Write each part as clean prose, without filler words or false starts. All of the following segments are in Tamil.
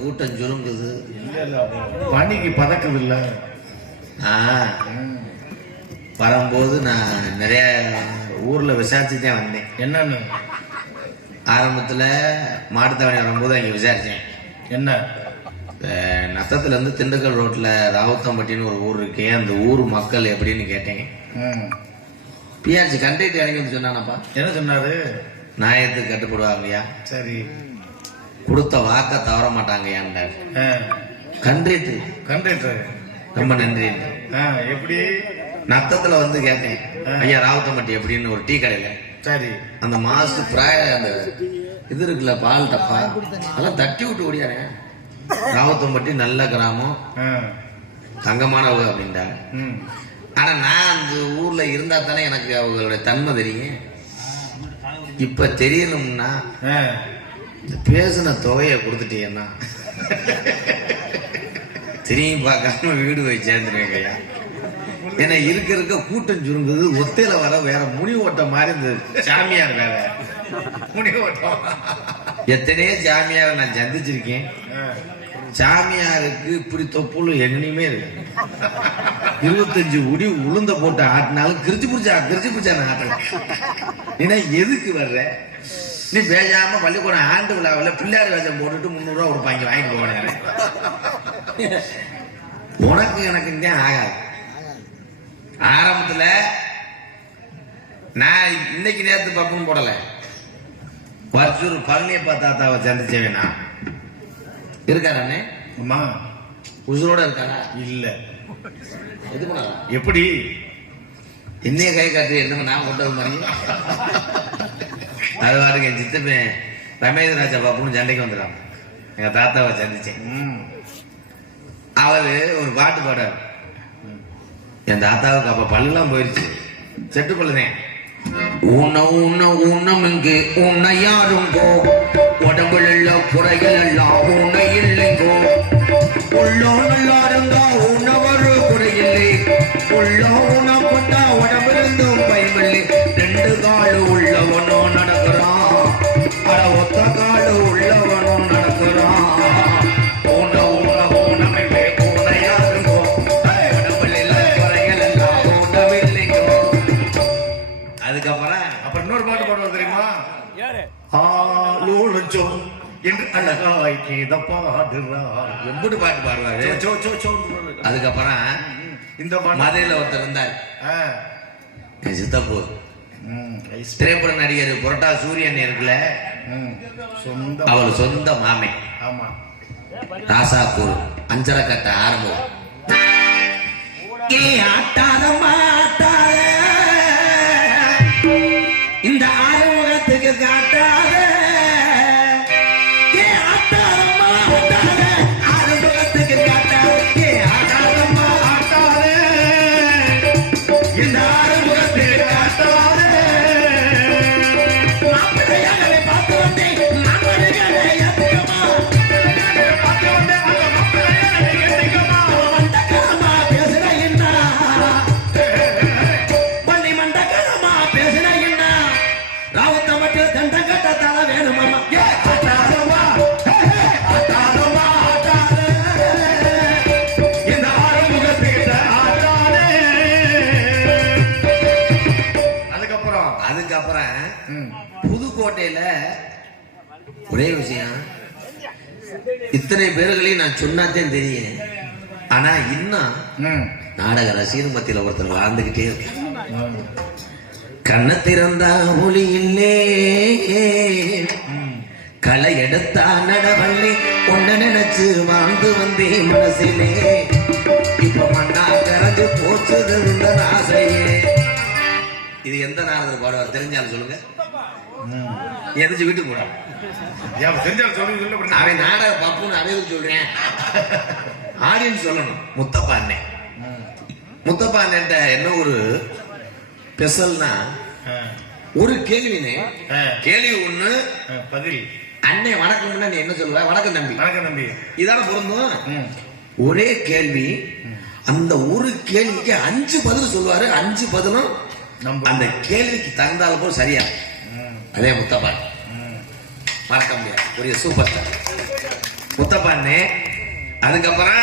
கூட்டம் சுருங்குது, பணிக்கு பதக்குது இல்ல. வரும்போது நான் நிறைய ஊர்ல விசாரிச்சுதான் வந்தேன். என்னன்னு ஆரம்பத்துல மாட்டுத்தாவணி வரும்போது அங்க விசாரிச்சேன். என்ன நத்தத்துல இருந்து திண்டுக்கல் ரோட்ல ராவுத்தம்பட்டின்னு ஒரு ஊர் இருக்கே, அந்த ஊர் மக்கள் எப்படின்னு கேட்டேன். பிஆர்சி கண்டக்டர் இறங்கி வந்து சொன்னானப்பா. என்ன சொன்னாரு? நியாயத்துக்கு கட்டுப்படுவாங்கய்யா, சரி, கொடுத்த வாக்க தவற மாட்டாங்கய்யான்டார். கண்டக்டர் ரொம்ப நன்றி. எப்படி நத்தத்துல வந்து கேட்டேன், ஐயா ராவுத்தம்பட்டி எப்படின்னு ஒரு டீ கடையில. சரி, அந்த மாசு பிராய அந்த இது இருக்குல்ல பால் டப்பா அதெல்லாம் தட்டி விட்டு ஓடியானே. ராவுத்தம்பட்டி நல்ல கிராமம், தங்கமான ஊர் அப்படின்ட்டாங்க. ஆனா நான் அந்த ஊர்ல இருந்தா தானே எனக்கு அவங்களுடைய தன்மை தெரியும். இப்ப தெரியணும்னா பேசின தொகையை கொடுத்துட்டீங்கன்னா திரும்பி பார்க்காம வீடு போய் சேர்ந்துருவேங்கய்யா. ஏன்னா இருக்க கூட்டம் சுருங்குது. ஒத்தையில வர வேற முனி ஓட்டம் மாதிரி இந்த சாமியார் வேற முனி ஓட்டம். எத்தனையோ சாமியாரை நான் சந்திச்சிருக்கேன். சாமியாருக்கு இப்படி தொப்புள் எங்கனையுமே இருக்கு. 25 உடி உளுந்த போட்டு ஆட்டினாலும் கிரிச்சு பிடிச்சா ஆட்டல. ஏன்னா எதுக்கு வர்ற நீ பேசாம பள்ளிக்கூடம் ஆண்டு விழாவில் பிள்ளையார் வேஷம் போட்டுட்டு 300 ரூபா கொடுப்பாங்க, வாங்கிட்டு போவானே. உனக்கு எனக்கு தான் ஆகாது. ஆரம்பத்துல நான் இன்னைக்கு நேரத்து பப்பும் போடல. வருஷூர் பழனியப்பா தாத்தாவை சந்திச்சேன். நான் இருக்காரண்ணே? அம்மா உசுரோட இருக்காரா? இல்ல. எது பண்ணலாம்? எப்படி என்னைய கை காட்டு என்ன நான் கொண்டது மாதிரி. அது பாருங்க, என் சித்தப்பேன் ரமேஷ் ராஜா பாப்புன்னு சண்டைக்கு வந்துடுறான். எங்க தாத்தாவை சந்திச்சேன். அவரு ஒரு பாட்டு பாடாரு. என் தாத்தாவுக்கு அப்ப பல்லுலாம் போயிருச்சு, செட்டு பல்லுதேன். உன்னம் இங்கு உன்னை யாருங்கோ, உடம்புல உள்ள குறைகள் எல்லாம் உன்னை இல்லைங்கோ. உள்ளோ நல்லா இருந்தா உணவரு குறையில்லை, உள்ளோ உணப்பட்டா உடம்பு இருந்தும் பயமில்லை. 2 காலு உள்ளவனோ நடக்கிறான், அட ஒத்த காலு உள்ளவனோ நடக்கிறான். அப்புறம் இன்னொரு பாட்டு பாடுவார் தெரியுமா? ஆலோலச்சோம் என்று அழகாய் கீத பாடுறார். எப்படி பாட்டு பாடுவாரு. அதுக்கப்புறம் இந்த மதுரையில ஒருத்தர் இருந்தார், சித்தப்பூர் திரைப்பட நடிகர் புரட்டா சூரியன் இருக்குல்ல, அவர் சொந்த மாமே. ஆமா, ராசாப்பூர் அஞ்சரை கட்ட ஆரம்பம். இந்த ஆறுமுகத்துக்கு காட்டாத ஆரம்ப ஒரே விஷயம், இத்தனை பேர்களையும் நான் சொன்னாதான் தெரியும். ஆனா இன்னும் நாடக ரசிகர் மத்தியில ஒருத்தர் வாழ்ந்துகிட்டே இருக்கு. கண்ண திறந்தா ஒளி இல்லே, களை எடுத்தா நடவள்ளி, ஒன்ன நினைச்சு வாழ்ந்து வந்தேன் மனசிலே, இப்ப மண்ணா கரைஞ்சு போச்சுது இந்த ஆசையே. இது எந்த நாடகத்தில் பாடுவார் தெரிஞ்சாலும் சொல்லுங்க. எதிர்த்து வீட்டுக்கு போறான் அவன் நாடக பப்புன்னு அனைவருக்கு சொல்றேன். ஆடியன்ஸ் சொல்லணும். முத்தப்பா அண்ணன், முத்தப்பா அண்ணன் என்ன ஒரு ஸ்பெஷல்னா, ஒரு கேள்வினே கேள்வி ஒண்ணு பதில். அண்ணே வணக்கம், நீ என்ன சொல்லுவ? வணக்கம் தம்பி. வணக்கம் தம்பி. இதான பொருந்தும். ஒரே கேள்வி, அந்த ஒரு கேள்விக்கு 5 பதில் சொல்லுவாரு. 5 பதிலும் அந்த கேள்விக்கு தகுந்தால் போல் சரியா. அதே முத்தப்பா மறக்க முடியாது. ஒரு சூப்பர் ஸ்டார் முத்தப்பா அண்ணே. அதுக்கப்புறம்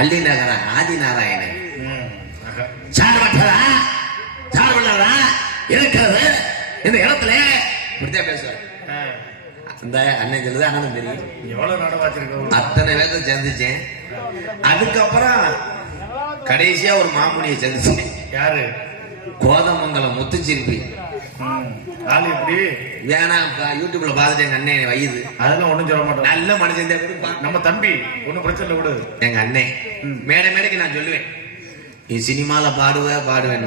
அள்ளி நகர ஆதி நாராயணன் இருக்கிறது இந்த இடத்துல இப்படித்தான் பேசுவார். அந்த அண்ணன் சொல்லுது அண்ணன் தெரியும். எவ்வளவு நாடகம் அத்தனை பேர்த்த சந்திச்சேன். அதுக்கப்புறம் கடைசியா ஒரு மாமுனியை சந்திச்சேன். யாரு? கோதமங்கலம் முத்துச்சிருப்பி. வேணாம், யூடியூப்ல பாத்துட்டு எங்க அண்ணன் வயது அதெல்லாம் ஒண்ணும் சொல்ல மாட்டோம். நல்ல மனுஷன் நம்ம தம்பி, ஒன்னும் பிரச்சனை இல்லை விடு. எங்க அண்ணன் மேடை மேடைக்கு நான் சொல்லுவேன், நீ சினிமால பாடுவேன்.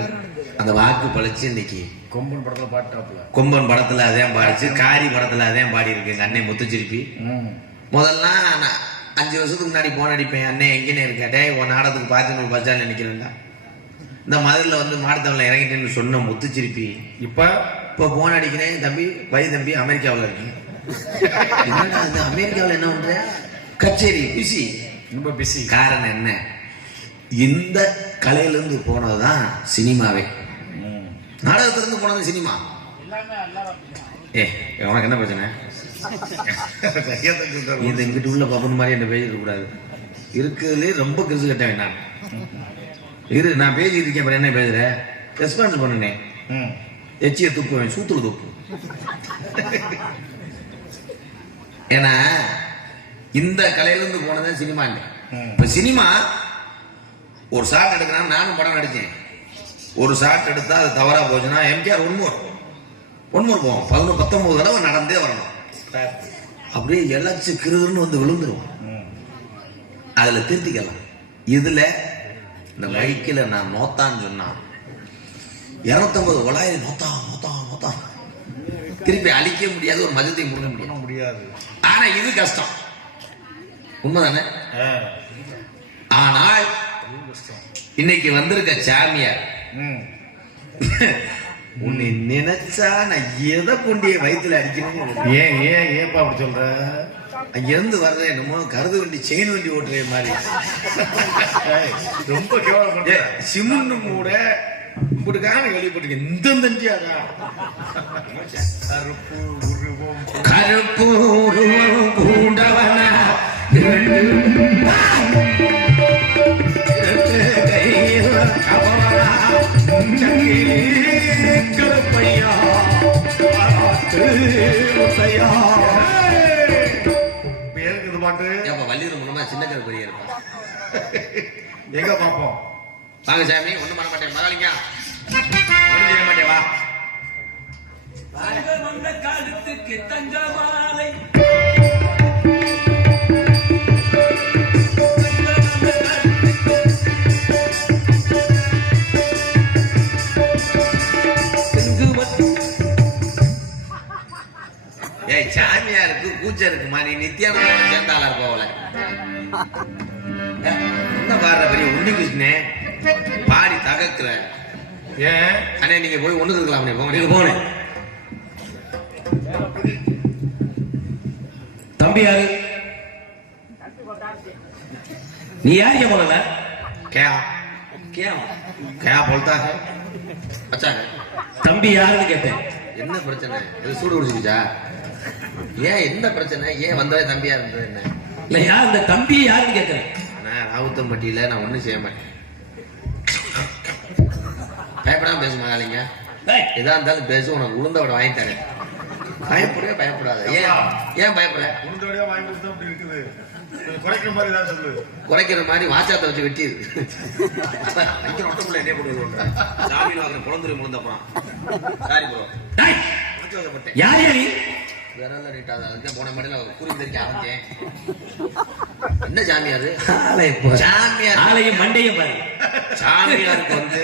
அந்த வாக்கு பழிச்சு இன்னைக்கு கொம்பன் படத்துல பாட்டாப்ல, கொம்பன் படத்துல அதான் பாடிச்சு, காரி படத்துல அதான் பாடி இருக்கு எங்க அண்ணன் முத்துச்சிருப்பி. முதல்ல 5 வருஷத்துக்கு முன்னாடி போன் அடிப்பேன், அண்ணன் எங்கேன்னு இருக்கே, உன் நாடகத்துக்கு பார்த்து பஸ் ஸ்டாண்ட்ல நிக்கிறேன்டா. இந்த மதுரில் வந்து மாடத்தவளை இறங்கிட்டேன்னு சொன்ன முத்துச்சிருப்பி இப்போ போன் அடிக்கிறேன், தம்பி வை தம்பி அமெரிக்காவில் இருக்கேன். என்னடா அந்த அமெரிக்காவில் என்ன பண்ற? கச்சேரி பிஸி, ரொம்ப பிஸி. காரணம் என்ன? இந்த கலையிலிருந்து போனதுதான் சினிமாவே. நாடகத்திலிருந்து போனது சினிமா. உனக்கு என்ன பிரச்சனை? இது இங்கிட்டு உள்ள பப்பன் மாதிரி என்ன பேசிட்டு கூடாது. இருக்குதுலே ரொம்ப கிரிசு கட்டேன் நான். இரு, நான் பேசிட்டு இருக்கேன், என்ன பேசுற? ரெஸ்பான்ஸ் பண்ணுனேன். எச்சிய துப்புவேன், சூத்துல துப்பு. ஏன்னா இந்த கலையிலிருந்து போனதே சினிமா இல்லை. இப்ப சினிமா ஒரு ஷாட் எடுக்கிறான், நானும் படம் நடிச்சேன். ஒரு ஷாட் எடுத்தா அது தவறா போச்சுன்னா எம்ஜிஆர் ஒன்மோர் போவோம். 19 தடவை நடந்தே வரணும். அப்படியே இழைச்சு கிருதுன்னு வந்து விழுந்துருவோம். அதுல திருத்திக்கலாம். இதுல இந்த மைக்கில நான் நோத்தான்னு சொன்னா 250 900 நோத்தா திருப்பி அழிக்க முடியாது, ஒரு மதத்தை முழுங்க முடியாது. ஆனா இது கஷ்டம், உண்மைதானே? ஆனால் இன்னைக்கு வந்திருக்க சாமியார் உன்னை நினைச்சா நான் எதை கொண்டிய வயிற்றுல அடிக்கணும். ஏப்பா அப்படி சொல்ற? அங்கிருந்து வர்ற என்னமோ கருது வண்டி செயின் வண்டி ஓட்டுற மாதிரி ரொம்ப கேவலப்பட்ட சிமெண்ட் கூட இப்படிக்கான கேள்விப்பட்டிருக்கேன். இந்த தஞ்சியாரா கருப்பு உருவம் பூண்டவனா கருப்பையா பாட்டு வள்ளியூர் மூலமா சின்ன கருப்பையா இருப்பான். எங்க பாப்போம் வாங்க சாமி. ஒண்ணும் பண்ண மாட்டேன் மகாலிங்க, ஒண்ணும் செய்ய மாட்டேன் வா. காலத்துக்கு தங்க மாலை சாமியாருக்கு கூச்சம் இருக்குமா? நீ நித்யானந்தம் சேர்ந்தாளா இருப்போல என்ன பாடுற பெரிய உண்ணி கிருஷ்ணே பாடி தகக்குற. ஏன் அண்ணே நீங்க போய் ஒண்ணு இருக்கலாம். நீங்க போனேன் தம்பி யாரு? நீ யாரு போல? போல்தா வச்சாங்க. தம்பி யாருன்னு கேட்டேன். என்ன பிரச்சனை? எது சூடு குடிச்சுக்கிச்சா? ஏன் என்ன பிரச்சனை? ஏன் வந்தவே தம்பியா இருந்தது என்ன? இல்ல யார் இந்த தம்பி யாருன்னு கேட்கிறேன். ராவுத்தம்பட்டியில நான் ஒண்ணும் செய்ய மாட்டேன். பயப்படாம பேச மகாலிங்க. எதா இருந்தாலும் பேச, உனக்கு உளுந்த விட வாங்கி தரேன். பயப்படவே பயப்படாத. ஏன் பயப்பட? உண்டோடையா வாங்கி கொடுத்தா அப்படி இருக்குது. கொஞ்சம் குறைக்கிற மாதிரி தான் சொல்லு. குறைக்கிற மாதிரி வாச்சாத்தை வச்சு வெட்டியது. என்ன பண்ணுவது? சாமியில் வாங்குற குழந்தை முழுந்தப்பா. Sorry bro. யார் யாரி விரல நீட்டாத போன மாடியில கூறி தெரிக்க ஆரம்பிச்சேன். என்ன சாமியாரு? சாமியார் ஆலயம் மண்டையும் பாரு. சாமியாருக்கு வந்து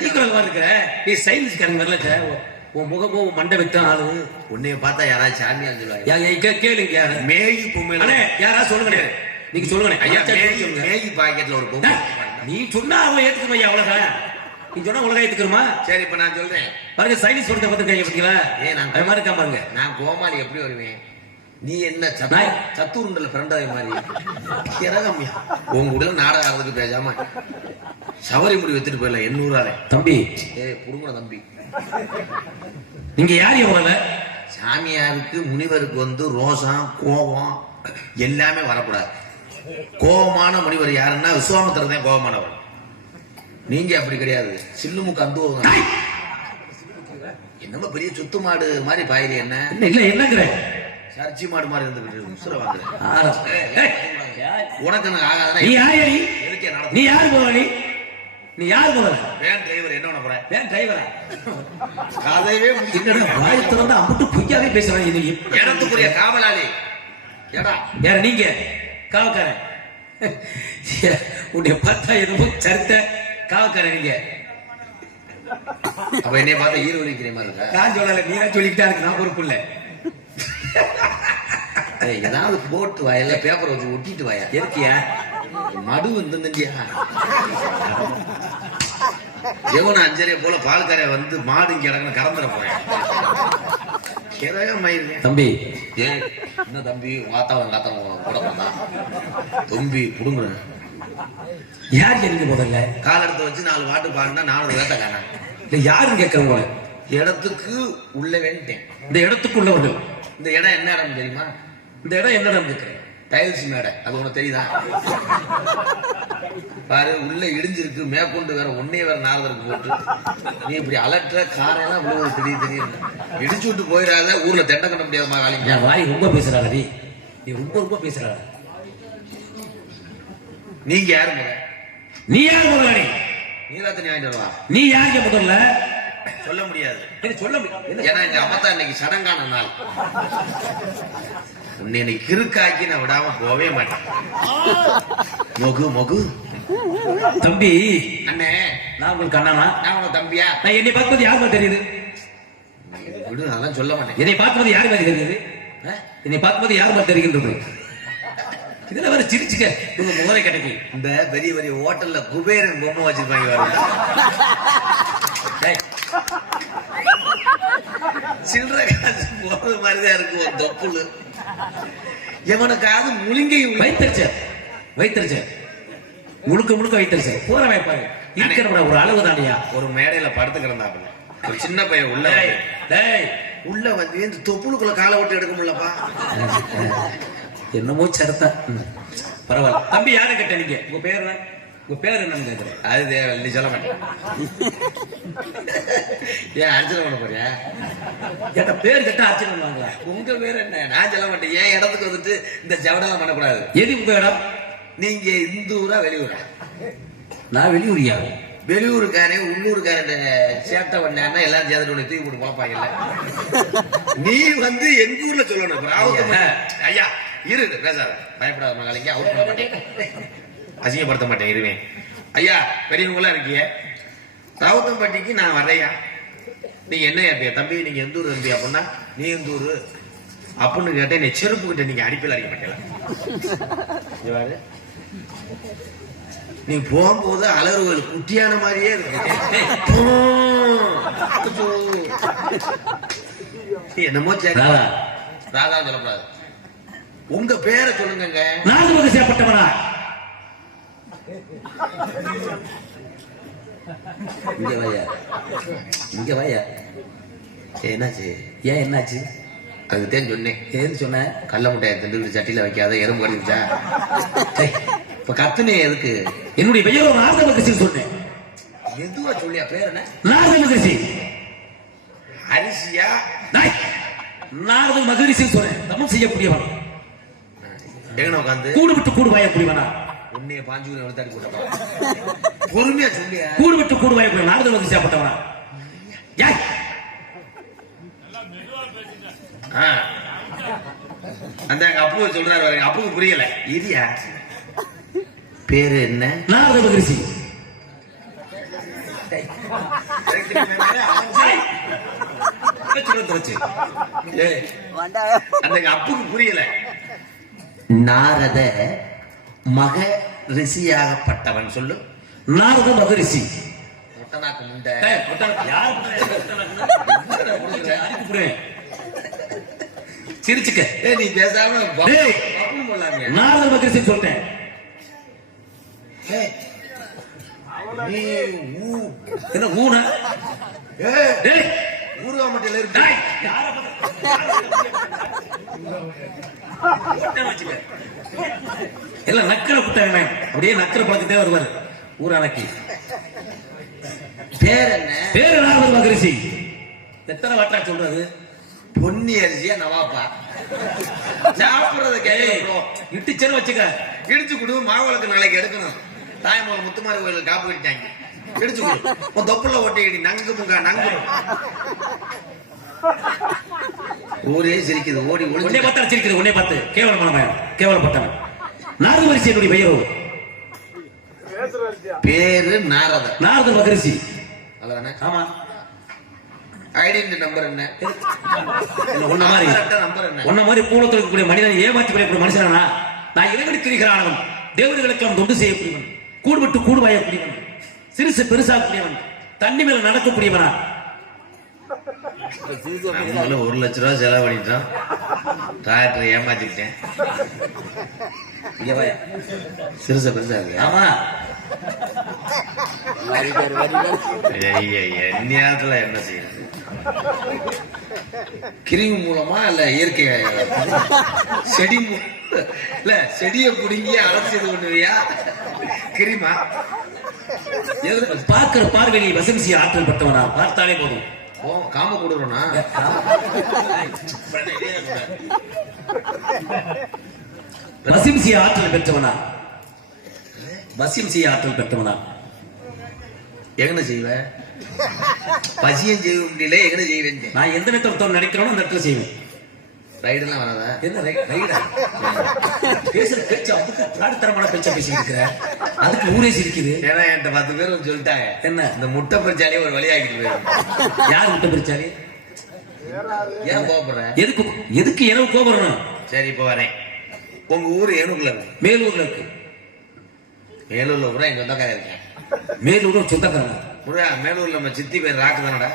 நீ குரல் இருக்கிற நீ சைலன்ஸ் காரங்க வரல. உன் முகமோ மண்டை வைத்தான் ஆளு. உன்னைய பார்த்தா யாராவது சாமியார் சொல்லுவாங்க. கேளுங்க யாரு மேகி பொம்மை யாரா சொல்லுங்க. நீங்க சொல்லுங்க ஐயா. மேகி பாக்கெட்ல ஒரு பொம்மை. நீ சொன்னா அவன் ஏத்துக்கணும் ஐயா. அவ்வளவுதான். நீ சொன்னா உலகம் ஏத்துக்கிறோமா? சரி இப்ப நான் சொல்றேன் பாருங்க சைனீஸ் சொல்றத பார்த்துருக்கீங்க பாத்தீங்களா? அது மாதிரி இருக்கா பாருங்க. நான் கோமாளி எப்படி வருவேன்? நீ என்ன சத்துருண்டல பிறண்டாத மாதிரி கிரகம்யா. உங்க உடல நாடகம் ஆகிறதுக்கு பேசாம சவரி முடி வச்சுட்டு போயிடலாம் 800 தம்பி. புடுங்கணும் தம்பி. நீங்க யார் எவ்வளவு? சாமியாருக்கு முனிவருக்கு வந்து ரோசம் கோபம் எல்லாமே வரக்கூடாது. கோபமான முனிவர் யாருன்னா விஸ்வாமித்திரர் தான் கோபமானவர். நீங்க அப்படி கிடையாது. சில்லுமுக்கு அந்த என்னமோ பெரிய சுத்து மாடு மாதிரி பாயிரி. என்ன இல்ல என்னங்கிற சர்ச்சி மாடு மாதிரி இருந்துகிட்டு உசுர வாங்குறேன். உனக்கு எனக்கு ஆகாத. நீ யாரு? நீ யாரு போவ? நீ யாரு போவ? Van driver. என்ன பண்ண போற? வேன் டிரைவரா? கதையவே வாய் திறந்து அம்புட்டு பொய்யாவே பேசுறாங்க. இது இடத்துக்குரிய காவலாளி. ஏடா யார நீங்க? காவக்காரன். உன்னை பார்த்தா எதுவும் சரித்த காவக்காரன் நீங்க. அப்ப என்னைய பார்த்தா ஈரோலிக்கிற மாதிரி இருக்கா? நான் சொல்லல, நீனா சொல்லிக்கிட்டா இருக்கு. நான் பொறுப்பு இல்ல. ஏதாவது போட்டு வாயில பேப்பர் வச்சு ஒட்டிட்டு வாயா. இருக்கியா மடு வந்துண்டியா? எவன 5:30 போல பால்காரைய வந்து மாடு இங்க இடக்குன்னு கறந்துட போறேன். தம்பி என்ன தம்பி வாத்தாவன் கூட போதா தம்பி புடுங்குறேன். யார் எனக்கு முதல்ல கால் எடுத்து வச்சு 4 பாட்டு பாடுனா 4 வேட்ட காணா. இல்ல யாரும் கேட்கறவங்க இடத்துக்கு உள்ள வேண்டேன். இந்த இடத்துக்குள்ளவர்கள். இந்த இடம் என்ன இடம் தெரியுமா? இந்த இடம் என்ன இடம் கேட்கிறேன்? டைல்ஸ் மேடை. அது உனக்கு தெரியுதா? பாரு உள்ள இடிஞ்சிருக்கு. மேற்கொண்டு வேற ஒன்னே வேற 4 போட்டு நீ இப்படி அலற்ற காரெல்லாம் இவ்வளவு தெரியும். இடிச்சு விட்டு போயிடாத. ஊர்ல தெண்டை கட்ட முடியாதமா காலிங்க. வாய் ரொம்ப பேசுறாங்க. நீ ரொம்ப பேசுறாங்க. நீங்க யாருங்க? நீ யாரு முதல்ல? நீராத்தனி வாங்கிட்டு வருவா. நீ யாருங்க முதல்ல? சொல்ல முடியாது. சொல்ல முடியாது. ஏன்னா எங்க அப்பா இன்னைக்கு சடங்கான நாள். உன்னை இன்னைக்கு கிறுக்காக்கி நான் விடாம போவே மாட்டேன். மொகு தம்பி. அண்ணே நான் உங்களுக்கு அண்ணானா? நான் உங்க தம்பியா? நான் என்னை பார்க்கும்போது யார் மாதிரி தெரியுது? விடு, அதெல்லாம் சொல்ல மாட்டேன். என்னை பார்க்கும்போது யார் மாதிரி தெரியுது? என்னை பார்க்கும்போது யார் மாதிரி தெரிகின்றது? இதுல வர சிரிச்சுக்க உங்க முகரை கிடைக்கு. இந்த பெரிய பெரிய ஹோட்டல்ல குபேரன் பொம்மை வச்சிருப்பாங்க வரும். சில்லற காசு போறது மாதிரிதான் இருக்கு ஒரு தொப்புளு. எவனுக்காவது முழுங்கை வைத்தறிச்ச முழுக்க வைத்தறிச்ச போற வைப்பாங்க. இருக்கிற ஒரு அளவு தானியா. ஒரு மேடையில படுத்து கிடந்தாப்புல ஒரு சின்ன பையன் உள்ள வந்து இந்த தொப்புளுக்குள்ள காலை விட்டு எடுக்க முடியலப்பா. என்னமோ சரத்தா. பரவாயில்ல தம்பி. யாரை கேட்ட நீங்க? உங்க பேர் என்னன்னு கேட்கிறேன். அது தேவை. நீ சொல்ல மாட்டேன். ஏன் அர்ச்சனை பண்ண போறியா? என் பேர் கேட்டா அர்ச்சனை பண்ணுவாங்களா? உங்க பேர் என்ன? நான் சொல்ல மாட்டேன். ஏன் இடத்துக்கு வந்துட்டு இந்த ஜவடெல்லாம் பண்ணக்கூடாது. எது உங்க இடம்? நீங்க இந்த ஊரா வெளியூரா? நான் வெளியூரியா? வெளியூருக்காரன் உள்ளூருக்காரன் சேட்டை பண்ணா எல்லாரும் சேர்த்துட்டு தூக்கி போட்டு குழப்பாங்கல்ல. நீ வந்து எங்க ஊர்ல சொல்லணும். ஐயா இரு, பேசாத, பயப்படாத மகாலிங்க. அவுட் பண்ண மாட்டேன், அசிங்கப்படுத்த மாட்டேன், இருவேன். ஐயா பெரியவங்களா இருக்கிய ராவுத்தம்பட்டிக்கு நான் வர்றையா. நீங்க என்ன கேட்பிய? தம்பி நீங்க எந்த ஊர் தம்பி அப்படின்னா நீ எந்த ஊரு அப்படின்னு கேட்டேன். நீ செருப்பு கிட்ட நீங்க அடிப்பில் அடிக்க மாட்டேல. நீ போகும்போது அலறுவல் குட்டியான மாதிரியே இருக்கு. என்னமோ ராதா சொல்லக்கூடாது. உங்க பேரை சொல்லுங்க. நாகமதி செய்யப்பட்டவனா? இங்க வாயா. என்னாச்சு? ஏன் என்னாச்சு? அதுதான் சொன்னேன். ஏன்னு சொன்ன? கடல முட்டையை திண்டு சட்டியில வைக்காத எறும்பு கடிச்சா. இப்ப கத்துனே எதுக்கு? என்னுடைய பெயர் நாகமதி சொன்னேன். எதுவா சொல்லியா? பேர் என்ன? நாகமதி. அரிசியா? நாரத மகரிஷி சொல்றேன். தமம் செய்யக்கூடியவன். எங்கன உட்காந்து கூடு விட்டு கூடு வாயக்கூடியவனா? உன்னைய பாஞ்சு எழுத்தாடி போட்டா பொறுமையா சொல்லியா. கூடு விட்டு கூடு வாயக்கூடிய நாரத மகரிஷி அப்பட்டவனா? யாய் அந்த எங்க அப்பு சொல்றாரு. எங்க அப்புக்கு புரியல. இரியா பேரு என்ன? நாரத மகரிஷி. அந்த அப்புக்கு புரியல. நாரத மக ரிஷியாகப்பட்டவன் சொல்லு. நாரத மகரிஷி. மொட்டனாக்கு முண்டை சிரிச்சுக்க. நீ பேசாம நாரத மகரிஷி சொல்லிட்டேன். என்ன ஊன ஊர்காமட்டில இருக்கு. எல்லாம் நக்கரை குட்டாங்க. அப்படியே நக்கரை பழக்கத்தே வருவாரு ஊரானக்கு. பேர் என்ன? பேரு நாரத மகரிஷி. எத்தனை வாட்டா சொல்றது? பொன்னி அரிசியா நவாப்பா சாப்பிடுறது கேட்கணும். இட்டுச்சேன்னு வச்சுக்க. இடிச்சு கொடு. மாவளுக்கு நாளைக்கு எடுக்கணும். தாய்மார் முத்துமாரி கோயிலுக்கு காப்பு கட்டிட்டாங்க. இடிச்சு கொடு. உன் தொப்புல ஓட்டி நங்கு முங்கா நங்கு. ஊரே சிரிக்குது. ஓடி உன்னை ஒளிஞ்சு பார்த்தா சிரிக்குது. உன்னை பார்த்து கேவலமான கேவலப்பட்டவன். நாரத மகரிஷி என்னுடைய பெயரோ. பேரு நாரதர். நாரத மகரிஷி. அவ்வளவுதானே? ஆமா. ஐடென்டி நம்பர் என்ன? உன்ன மாதிரி நம்பர் என்ன? உன்ன மாதிரி பூலத்தில் இருக்கக்கூடிய மனிதனை ஏமாற்றி கூடிய மனுஷனா? நான் இறைவனுக்கு இருக்கிறானவன். தேவர்களுக்கெல்லாம் தொண்டு செய்யக்கூடியவன். கூடு விட்டு கூடு வாயக்கூடியவன். சிறுசு பெருசாக்கூடியவன். தண்ணி மேல நடக்கக்கூடியவனா? 1,00,000 ரூபாய் செலவு பண்ணிட்டோம். டிராக்டர் ஏமாத்திக்கிட்டேன். சிறுச பெருசா இருக்கு. ஆமா. நேரத்துல என்ன செய்யறது? கிருமி மூலமா இல்ல இயற்கை செடி இல்ல செடியை புடுங்கி அரசு இது பண்ணுவியா? கிருமா பார்க்கிற பார்வையை வசம் செய்ய ஆற்றல் பட்டவனா? பார்த்தாலே போதும். காம கொடுறோம்னா வசிம் செய்ய ஆற்றல் பெற்றவனா? வசிம் செய்ய ஆற்றல் பெற்றவனா? எங்கன செய்வ? பசியம் செய்ய முடியல. எங்கன செய்வேன்? நான் எந்த நேரத்தில் நினைக்கிறோம் அந்த இடத்துல செய்வேன். ரைடெல்லாம் வராதா? என்ன ரைடா? பேசுற பேச்சு அதுக்கு பிராடத்தரமான பேச்சா பேசிட்டு இருக்கிற. அதுக்கு ஊரே சிரிக்குது. ஏன்னா என்கிட்ட 10 பேர் சொல்லிட்டாங்க. என்ன? இந்த முட்டை பறிச்சாலே ஒரு வழியாக்கிட்டு போயிடும். யார் முட்டை பறிச்சாலே? ஏன் கோபப்படுற? எதுக்கு எனக்கு கோபுறணும்? சரி இப்ப வரேன். உங்க ஊர் ஏனுக்குள்ள இருக்கு? மேலூர்ல இருக்கு. மேலூர்ல கூட எங்க சொந்தக்காரன் இருக்கேன். மேலூர் சொந்தக்காரன். முருகா, மேலூர்ல நம்ம சித்தி பேர் ராக்கு தானடா.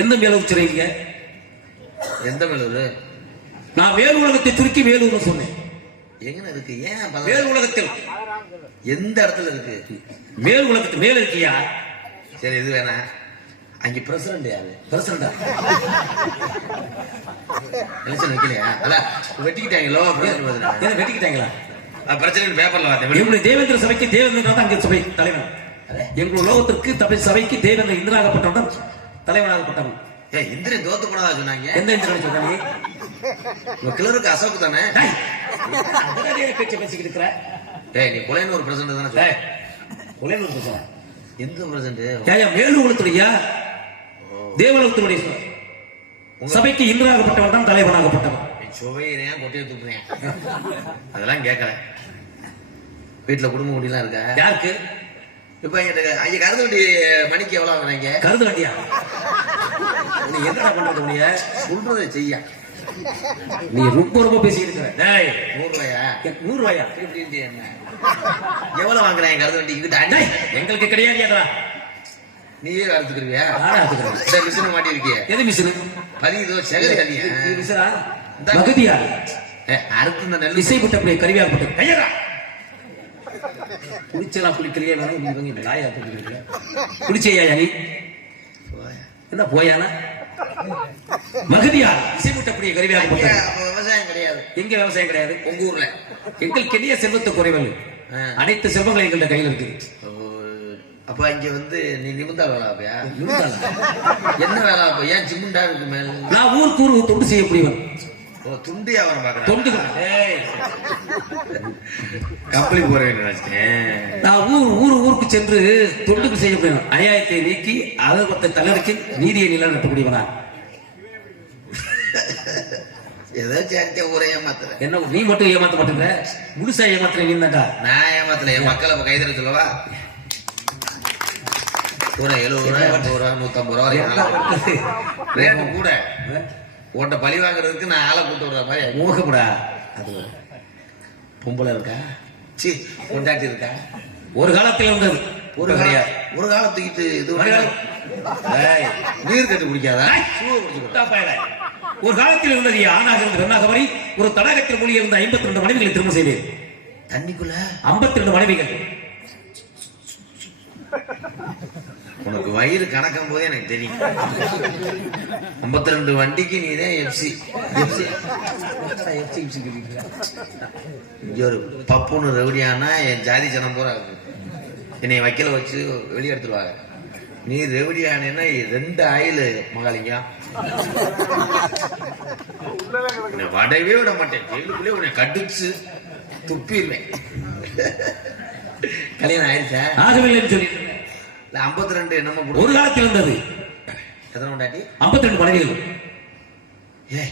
எந்த மேலூர் சொல்றீங்க? எந்த மேலூர்? நான் வேறு உலகத்தை சுருக்கி வேலூர் சொன்னேன். எங்க இருக்கு? ஏன் வேறு உலகத்தில் எந்த இடத்துல இருக்கு? மேல் உலகத்து மேல இருக்கியா? சரி இது வேணா. அங்க பிரசிடண்ட் யாரு? பிரசிடண்டா? எலெக்ஷன் வைக்கலையா? அதான் வெட்டிக்கிட்டாங்களோ? என்ன வெட்டிக்கிட்டாங்களா? பிரச்சனை பேப்பர்ல பார்த்தேன். எங்களுடைய தேவேந்திர சபைக்கு தேவேந்திரன் அங்கே சபை தலைவன். எங்களுடைய லோகத்திற்கு தமிழ் சபைக்கு தேவேந்திர இந்திராகப்பட்டவன் தலைவனாகப்பட்டவன். இந்திரன் தோத்து போனதா சொன்னாங்க. எந்த இந்திரன் சொன்னாங்க? கிளருக்கு அசோக் தானே? பேச்சு பேசிக்கிட்டு இருக்கிற. நீ குலைன்னு ஒரு பிரசிடண்ட் தானே? குலைன்னு ஒரு எந்த பிரசிடண்ட்? மேலூலத்துடைய தேவலோகத்தினுடைய சபைக்கு இந்திராகப்பட்டவன் தான் தலைவனாகப்பட்டவன். சுவையினேன் கொட்டி தூக்குறேன். அதெல்லாம் கேட்கல. வீட்டுல குடும்ப குடிலாம் இருக்கா? யாருக்கு? இப்ப அங்க கருது வண்டி மணிக்கு எவ்வளவு வாங்குறாங்க? கருது வண்டியா? நீ என்ன பண்றது? முடிய சொல்றதை செய்ய. நீ ரொம்ப ரொம்ப பேசிட்டு இருக்கிற. 100 ரூபாயா? 100 ரூபாயா? என்ன எவ்வளவு வாங்குறாங்க கருது வண்டி? எங்களுக்கு கிடையாது. நீயே அறுத்துக்கிறியா? அறுத்துக்கிறேன். மிஷின் மாட்டி இருக்கிய? எது மிஷின்? பதிதோ செகரி அடியா? மிஷினா? மகதியா? அறுத்து இந்த நெல் இசை புட்டப்படியே கருவியாகப்பட்டு கையடா. குளிச்செல்லாம் குளிக்கலையே வேணும். இவங்க நாயா குளிக்கல. குளிச்சையா நீ? என்ன போயானா? மகதியா? இசை புட்டப்படியே கருவியாகப்பட்டு. விவசாயம் கிடையாது. எங்க விவசாயம் கிடையாது? உங்க ஊர்ல. எங்களுக்கு எளிய செல்வத்தை குறைவல். அனைத்து செல்வங்களும் எங்கள்ட்ட கையில் இருக்கு. அப்ப இங்க வந்து நீ நிமிந்தா வேலை ஆப்பியா? என்ன வேலை ஆப்ப? ஏன் சிமுண்டா இருக்கு மேல? நான் ஊருக்கு ஊருக்கு தொண்டு செய்யக்கூடியவன். ஓ, துண்டு வியாபாரம் பாக்குறேன். தொண்டு கப்பலி போறேன்னு நினைச்சேன். நான் ஊருக்கு சென்று தொண்டுக்கு செய்யக்கூடியவன். அநியாயத்தை நீக்கி அதை மொத்த தலைவருக்கு நீதியை நிலைநாட்டக்கூடியவனா. ஏதோ சேர்த்த ஊரை ஏமாத்துறேன். என்ன நீ மட்டும் ஏமாத்த மாட்டேங்க, முழுசா ஏமாத்துற நீ தான்டா. நான் ஏமாத்தல, என் மக்களை கைதற சொல்லவா? கூட 70 ரூபாய் 80 ரூபா 150 ரூபா ரேட்டு கூட. உன்ட்ட பழி வாங்குறதுக்கு நான் ஆளை கூட்டு விடுற மாதிரி மோகப்படா. அது பொம்பளை இருக்கா? சி கொண்டாட்டி இருக்கா? ஒரு காலத்தில் இருந்தது, ஒரு கிடையாது. ஒரு காலத்துக்கிட்டு இது நீர் கட்டு குடிக்காதா? ஒரு காலத்தில் இருந்தது ஆணாக இருந்து பெண்ணாக வரை ஒரு தடாகத்தில் மொழி இருந்த 52 மனைவிகளை திரும்ப செய்வேன். தண்ணிக்குள்ள 52 மனைவிகள். உனக்கு வயிறு கணக்கும் போதே எனக்கு தெரியும். 52 வண்டிக்கு நீதான் எஃப்சி. ஒரு பப்புன்னு ரெவடியானா என் ஜாதி ஜனம் போற என்னை வைக்கல வச்சு வெளியே எடுத்துருவாங்க. நீ ரெவடியானேன்னா 2 ஆயில் மகாலிங்கம். வடவே விட மாட்டேன். ஜெயிலுக்குள்ளே உன்னை கடிச்சு துப்பிடுவேன். கல்யாணம் ஆயிடுச்சா? ஆகவில்லைன்னு சொல்லி 52 என்னமோ ஒரு காலத்தில் இருந்தது. எத்தனை உண்டாட்டி? 52 மனைவிகள். ஏ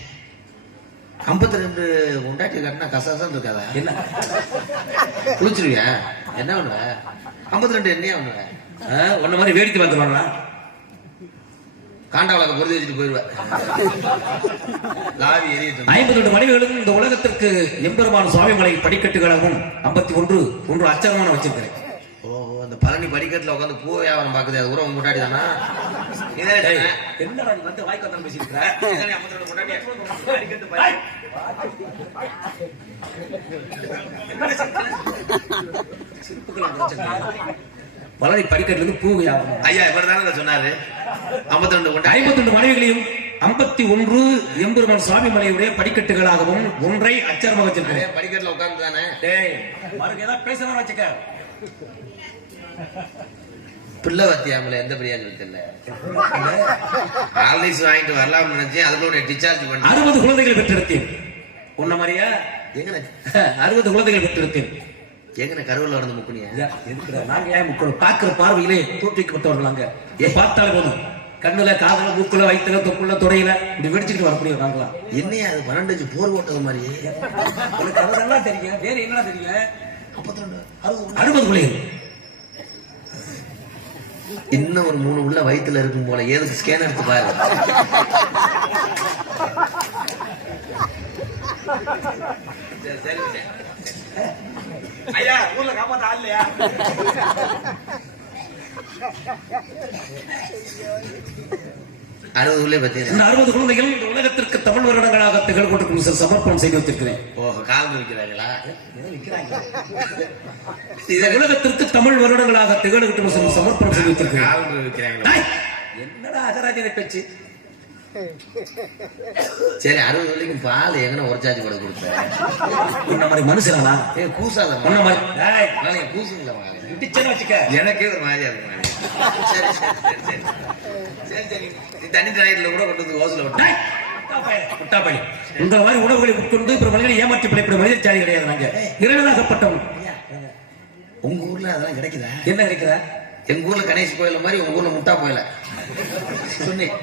52 உண்டாட்டி கட்டினா கசாசம் இருக்காதா? என்ன குளிச்சிருவியா? என்ன பண்ணுவ? 52 என்னையா பண்ணுவ? ஒன்ன மாதிரி வேடிக்கை பார்த்துருவாங்களா? காண்டாவளத்தை பொருதி வச்சுட்டு போயிடுவேன். லாவி எரியிட்டு 52 மனைவிகளும் இந்த உலகத்திற்கு எம்பெருமான் சுவாமிமலை படிக்கட்டுகளாகவும் 51 அச்சரமான வச்சிருக்கிறேன். ஓஹோ, அந்த பழனி படிக்கட்டுல உட்காந்து பூ வியாபாரம் பாக்குது. அது கூட உங்க முன்னாடி தானா? என்னடா நீ வந்து வாய்க்கு வந்தாலும் பேசிட்டு பழனி படிக்கட்டுல இருந்து பூ வியாபாரம். ஐயா இவர் தானே சொன்னாரு 52 மனைவிகளையும் 51 எம்பெருமான் சுவாமி மலையுடைய படிக்கட்டுகளாகவும் ஒன்றை அச்சரமாக வச்சிருக்கிறேன். படிக்கட்டுல உட்கார்ந்து தானே பேசணும் வச்சுக்க. பிள்ளை வத்தியாமல எந்த பிரியாணி தெரியல. ஆல்ரைஸ் வாங்கிட்டு வரலாம்னு நினைச்சேன். அதுக்குள்ள டிஸ்சார்ஜ் பண்ணி 60 குழந்தைகள் பெற்றெடுத்தேன். உன்ன மாதிரியா எங்க 60 குழந்தைகள் பெற்றெடுத்தேன். எங்க கருவில் வந்து முக்குனியா? நாங்க ஏன் முக்கணும்? பார்க்கிற பார்வையிலே தோற்றிக்கப்பட்டவர்களாங்க. பார்த்தாலே போதும். கண்ணுல, காதல, மூக்குல, வயிற்றுல, தொப்புல, தொடையில இப்படி வெடிச்சுட்டு வரக்கூடிய வாங்கலாம். என்னையா அது 12 போர் ஓட்டது மாதிரி? அதெல்லாம் தெரியும். வேற என்ன தெரியும்? 60 பிள்ளைகள். இன்னும் ஒரு 3 உள்ள வயிற்றுல இருக்கும் போல. ஏதுக்கு ஸ்கேன் எடுத்து பாரு. ஐயா ஊர்ல காப்பாத்த ஆள் இல்லையா? 60 உள்ளே பத்தி இந்த 60 குழந்தைகள் இந்த உலகத்திற்கு தமிழ் வருடங்களாக திகழ் கொண்டு சமர்ப்பணம் செய்து வைத்திருக்கிறேன். கால் வைக்கிறாங்களா? உலகத்திற்கு தமிழ் வருடங்களாக திகழ்கிட்டு சமர்ப்பணம் செய்து வைத்திருக்கிறேன். கால் வைக்கிறாங்களா? என்னடா அகராஜனை பேச்சு? சரி 60 வரைக்கும் பால் எங்கன்னா ஒரு சார்ஜ் கூட கொடுத்தேன். இந்த மாதிரி மனுஷனா? கூசாத கூசுங்களா? எனக்கே ஒரு மாதிரியா இருக்கு. தண்ணி டாய்ல கூட கொண்டு வந்து ஓசல விட்டு இந்த மாதிரி உணவுகளை உட்கொண்டு பிற மனிதனை ஏமாற்றி பிழைப்பட மனிதர் சாதி கிடையாது. நாங்க இறைவனாகப்பட்டவன். உங்க ஊர்ல அதெல்லாம் கிடைக்குதா? என்ன கிடைக்குதா? எங்க ஊர்ல கணேஷ் கோயில மாதிரி உங்க ஊர்ல முட்டா போயில சொன்னேன்.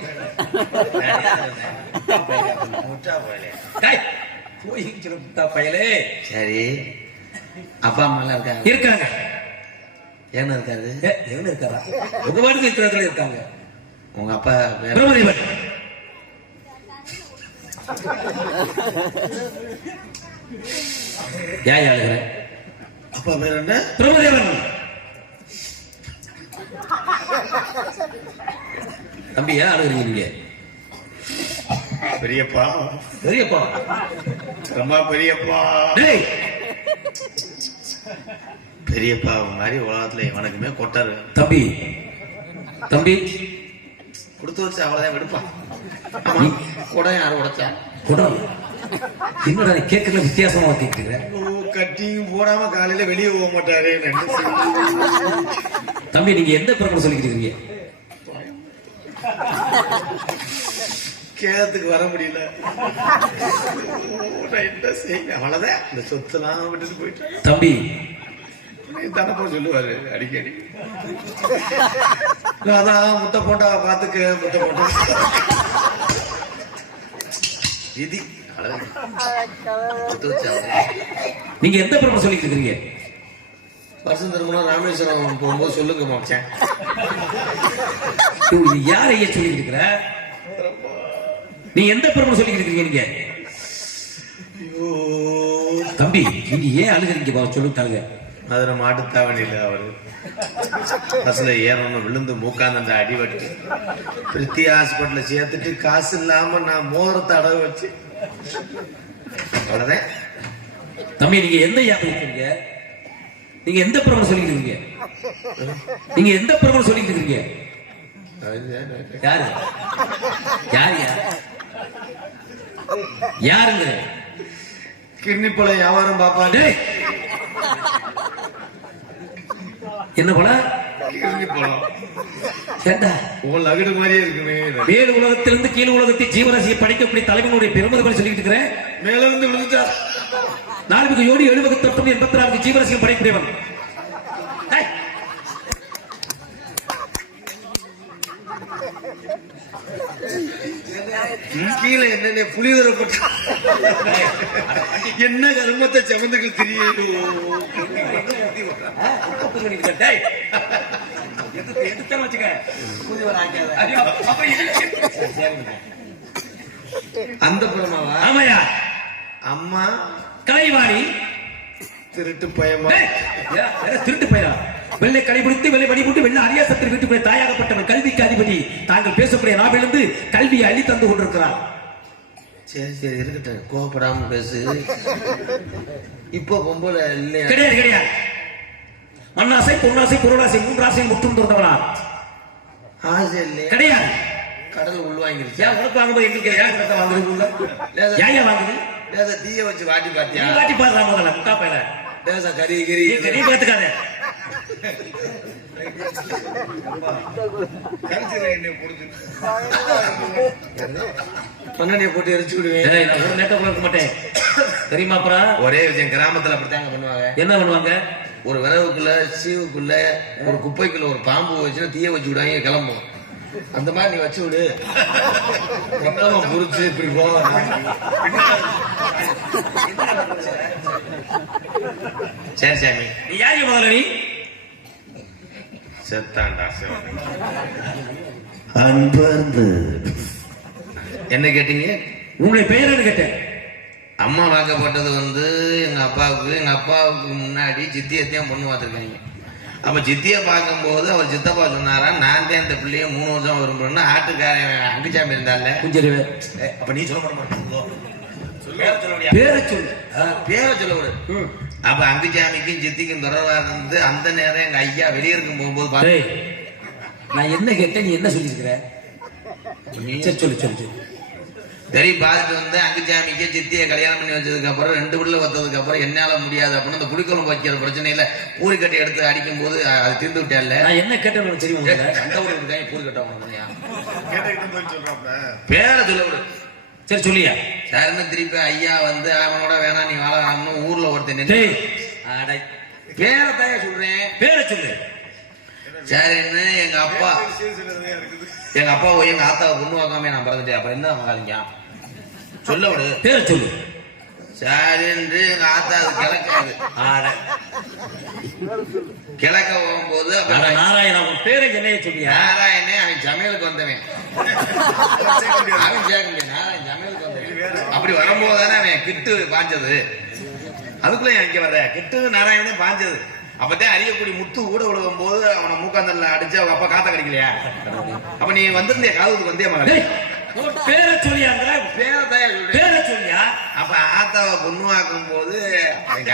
முட்டா போயிலே. சரி, அப்பா அம்மா எல்லாம் இருக்காங்க? இருக்காங்க. என்ன இருக்காரு? என்ன இருக்காரா? உங்க வாட்டுக்கு இருக்கிற இருக்காங்க. உங்க அப்பா பிரம்மதேவன். ஏன் ஆளுகிற? அப்பா பேர் என்ன? பிரம்மதேவன். தம்பி ஏன் ஆளுகிறீங்க நீங்க? பெரியப்பா. பெரியப்பா? ரொம்ப பெரியப்பா. பெரியப்பா மாதிரி உலகத்துல எவனுக்குமே கொட்டாரு. தம்பி தம்பி கொடுத்து வச்சு அவ்வளவுதான் எடுப்பான். குடம் யாரும் உடைச்சா? குடம் என்னடா கேட்கல வித்தியாசமா கேட்கிறேன். கட்டியும் போடாம காலையில வெளியே போக மாட்டாரு. தம்பி நீங்க எந்த பிரபலம் சொல்லிக்கிறீங்க? கேரத்துக்கு வர முடியல. என்ன செய்ய அவ்வளவுதான். இந்த சொத்தெல்லாம் விட்டுட்டு போயிட்டு தம்பி தனப்போ சொல்லுவாரு அடிக்கடி. அதான் முட்டை போட்டா பாத்துக்க, முட்டை போட்டா விதி. நீங்க எந்த பிரபலம் சொல்லிக்கிறீங்க? வருஷம் திருமணம் ராமேஸ்வரம் போகும்போது சொல்லுங்க மச்சான். இது யார் ஐயா சொல்லி இருக்கிற? நீ எந்த பிரபலம் சொல்லிக்கிறீங்க நீங்க? தம்பி நீங்க ஏன் அழுகிறீங்க சொல்லுங்க. அதுல மாட்டுத்தாவணியில அவரு பஸ்ல ஏறணும் விழுந்து மூக்காந்த அடிபட்டு பிரித்தி ஹாஸ்பிட்டல சேர்த்துட்டு காசு இல்லாம நான் மோரத்தை அடகு வச்சு அவ்வளவுதான். தம்பி நீங்க எந்த இருக்கீங்க? நீங்க எந்த பிரபலம் சொல்லிக்கிறீங்க? நீங்க எந்த பிரபலம் சொல்லிக்கிறீங்க? யாரு யாரு யாருங்க? கிட்னி போல வியாபாரம் பாப்பாரு. என்ன போல? கிட்னி போலாம் உன் லகுடு மாதிரியே இருக்குமே. மேல் உலகத்திலிருந்து கீழ் உலகத்தில் ஜீவராசியை படிக்கக்கூடிய தலைவனுடைய பெருமதி சொல்லிட்டு இருக்கிறேன். மேல இருந்து விழுந்துட்டா 4 யோடி 70 84 ஜீவராசியை படைக்கூடியவன். கீழே என்னென்ன புலிதரப்பட்ட என்ன கருமத்தை சமந்துக்கு தெரியும். அந்த புறமாவா? ஆமாயா. அம்மா கலைவாணி திருட்டு பயமா? திருட்டு பயனா? வெள்ளை கடைபிடித்து வெள்ளை வழிபட்டு வெள்ள அரியாசத்தில் வீட்டுக்குள்ளே தாயாகப்பட்டவன் கல்விக்கு அதிபதி. தாங்கள் பேசக்கூடிய நாவிலிருந்து கல்வியை அள்ளி தந்து கொண்டிருக்கிறார். சரி சரி இருக்கட்டும், கோவப்படாம பேசு. இப்போ பொம்பளை இல்லையா? கிடையாது கிடையாது. மண்ணாசை பொன்னாசை பொருளாசை 3 ஆசையும் முற்றும் தோன்றவனா? ஆசை இல்லையா? கிடையாது. கடல் உள்வாங்கிருச்சு. ஏன் உனக்கு வாங்கும்போது எங்களுக்கு ஏன் வாங்குறது? ஏன் வாங்குது? லேசா தீய வச்சு வாட்டி பாத்தியா? வாட்டி பாடுறா முதல்ல முட்டா பையல. லேசா கறி கறி நீ பார்த்துக்காத. மண்ணெண்ணைய போட்டு எரிச்சு விடுவேன். ஒரு நேரத்தை இருக்க மாட்டேன் தெரியுமா? அப்புறம் ஒரே விஷயம், கிராமத்துல அப்படித்தாங்க பண்ணுவாங்க. என்ன பண்ணுவாங்க? ஒரு விரவுக்குள்ள சீவுக்குள்ள ஒரு குப்பைக்குள்ள ஒரு பாம்பு வச்சுன்னா தீய வச்சு விடுவாங்க, கிளம்பும். அந்த மாதிரி நீ வச்சு விடு, புரிச்சு இப்படி போக. சரி சாமி, நீ யாரு முதல்ல? நீ செத்தாண்டா அன்பர்ந்து என்ன கேட்டீங்க? உங்களுடைய பெயர் என்ன கேட்டேன்? அம்மா வாக்கப்பட்டது எங்க அப்பாவுக்கு முன்னாடி சித்தியத்தையும் பொண்ணு பார்த்துருக்காங்க. அப்ப சித்திய பார்க்கும்போது அவர் சித்தப்பா சொன்னாரா, நான் தான் அந்த பிள்ளைய 3 வருஷம் விரும்புறேன்னு ஆட்டுக்காரன் அங்குச்சாமி இருந்தால. அப்ப நீ சொல்ல மாட்டேன், பேரை சொல்ல விடு. அப்ப அங்குச்சாமிக்கும் சித்திக்கும் தொடர்பா இருந்து அந்த நேரம் எங்க ஐயா வெளியே இருக்கும் போகும்போது நான் என்ன கேட்டேன், நீ என்ன சொல்லிருக்கிற? சொல்லு. சரி பார்த்துட்டு அங்குச்சாமிக்கு சித்தியை கல்யாணம் பண்ணி வச்சதுக்கு அப்புறம் 2 பிள்ளை வந்ததுக்கு அப்புறம் என்னால முடியாது அப்படின்னு அந்த புளிக்குழம்பு வைக்கிற பிரச்சனையில பூரி கட்டி எடுத்து அடிக்கும் போது அது தீர்ந்து விட்டேன்ல. நான் என்ன கேட்டேன் தெரியுமா? அந்த ஊருக்கு பூரி கட்ட சொல்றாப்ல பேரை சொல்ல விடு. சரி சொல்லியா? சரின்னு திருப்பி ஐயா அவனோட வேணாம் நீ வாழ ஊர்ல ஒருத்தன் பேரத்தைய சொல்றேன். பேரை சொல்லு. சரின்னு எங்க அப்பா எங்க ஆத்தாவை பொண்ணு வாங்காம நான் பிறந்துட்டேன். அப்ப என்ன வாங்காதீங்க சொல்ல விடு. பேரை சொல்லு. சரின்று எங்க ஆத்தா அது கிழக்காது. கிழக்க போகும்போது நாராயணா உன் பேரை என்னைய சொல்லியா? நாராயணே அவன் சமையலுக்கு வந்தவன். அவன் சேர்க்க முடியாது, நாராயணன் சமையலுக்கு வந்தவன். அப்படி வரும்போது தானே அவன் கிட்டு பாஞ்சது. அதுக்குள்ள எனக்கு வர்ற கிட்டு நாராயணனே பாஞ்சது. அப்பதான் அறியக்கூடிய முத்து கூட விழுவும் போது அவனை மூக்காந்தல்ல அடிச்சு அவங்க அப்பா காத்த கிடைக்கலையா? அப்ப நீ வந்திருந்தே காதுக்கு வந்தே மகன் பேரை சொல்லியாங்க. பேரை சொல்லியா? அப்ப ஆத்தாவை பொண்ணுவாக்கும் போது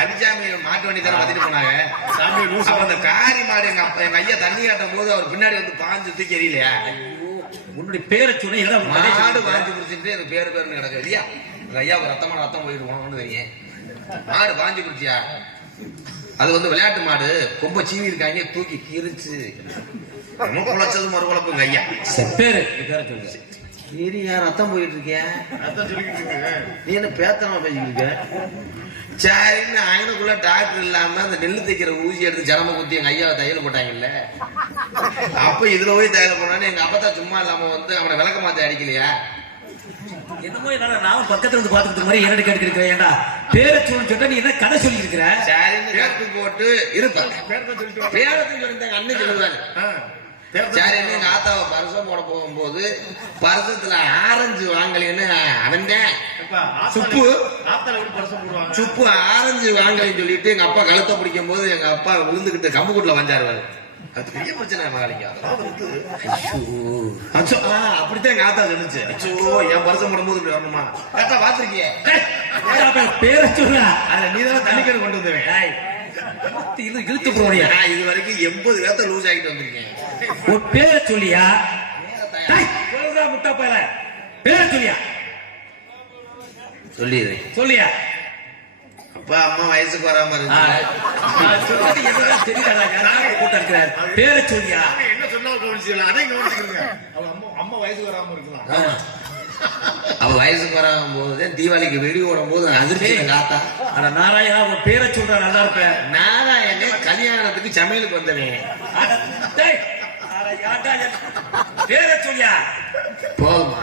அடிச்சாமி மாட்டு வண்டி தானே பத்திட்டு போனாங்க. அப்ப அந்த காரி மாடு எங்க ஐயா தண்ணி காட்டும் போது அவர் பின்னாடி பாஞ்சு தூக்கி எறியலையா? உன்னுடைய பேரை சொல்லி மாடு வாங்கி குடிச்சிட்டு எனக்கு பேருன்னு கிடக்கு இல்லையா? எங்க ஐயா ரத்தம் போயிடுவோம் தெரியும். மாடு பாஞ்சு குடிச்சியா? அது வந்து விளையாட்டு மாடு, கொம்ப சீவி இருக்காங்க, தூக்கி கிரிச்சு குழச்சது மறுகுழப்புங்க ஐயா. பேரு சரியா ரத்தம் போயிட்டு இருக்கேன். அதான் சொல்லிக்கிட்டு இருக்கேன். நீ என்ன பேத்தனமா பேசிக்கிட்டு இருக்க? சரின்னு அங்கனுக்குள்ள டாக்டர் இல்லாம அந்த நெல்லு தைக்கிற ஊசி எடுத்து ஜனம குத்தி எங்க ஐயாவை தையல் போட்டாங்கல்ல, அப்ப இதுல போய் தையல் போனான்னு எங்க அப்பதான் சும்மா இல்லாம வந்து அவனை விளக்க மாத்த அடிக்கலையா? என்னமோ என்னால நான் பக்கத்துல இருந்து பாத்துக்கிட்டு மாதிரி என்னடி கேட்டு இருக்கிறேன். ஏன்டா பேரை சொல்லிட்டு நீ என்ன கதை சொல்லி இருக்கிற? சரின்னு கேட்டு போட்டு இருப்பேன். பேரத்தையும் சொல்லிட்டாங்க அண்ணன் சொல்லுவாரு. சரி, எங்க ஆத்தாவை பரிசம் போட போகும்போது பரிசத்துல ஆரஞ்சு வாங்கலைன்னு அவன் சுப்பு ஆரஞ்சு வாங்கலைன்னு சொல்லிட்டு எங்க அப்பா கழுத்தை பிடிக்கும் போது எங்க அப்பா விழுந்துகிட்டு கம்புக்கூட்டுல வந்தாருவாரு. அது பெரிய பிரச்சனை மகாலிங்க. அப்படித்தான் எங்க ஆத்தா சொல்லுச்சு. என் பரிசம் போடும்போது இப்படி வரணுமா? கரெக்டா பாத்திருக்கிய பேரை சொல்ற. அதுல நீதான் தண்ணிக்கரை கொண்டு வந்துவேன். இழுத்து போறியா? இது வரைக்கும் 80 பேர்த்த லூஸ் ஆகிட்டு வந்திருக்கேன். உன் பேரை சொல்லியா? முட்டா பேர பேரை சொல்லியா? சொல்லியா? அப்பா அம்மா வயசுக்கு வராம இருக்கு. பேரை சொல்லியா? என்ன சொன்னா கவனிச்சுக்கலாம், அதையும் கவனிச்சுக்கிறீங்க. அம்மா வயசுக்கு வராம இருக்கலாம். அவ வயசுக்கு வராம போது தீபாவளிக்கு வெடி ஓடும் போது அதிர்ச்சி காத்தா. ஆனா நாராயணா உன் பேரை சொல்ற நல்லா இருப்ப. நாராயணே கல்யாணத்துக்கு சமையலுக்கு வந்தவன். பேரை சொல்லியா? போதுமா?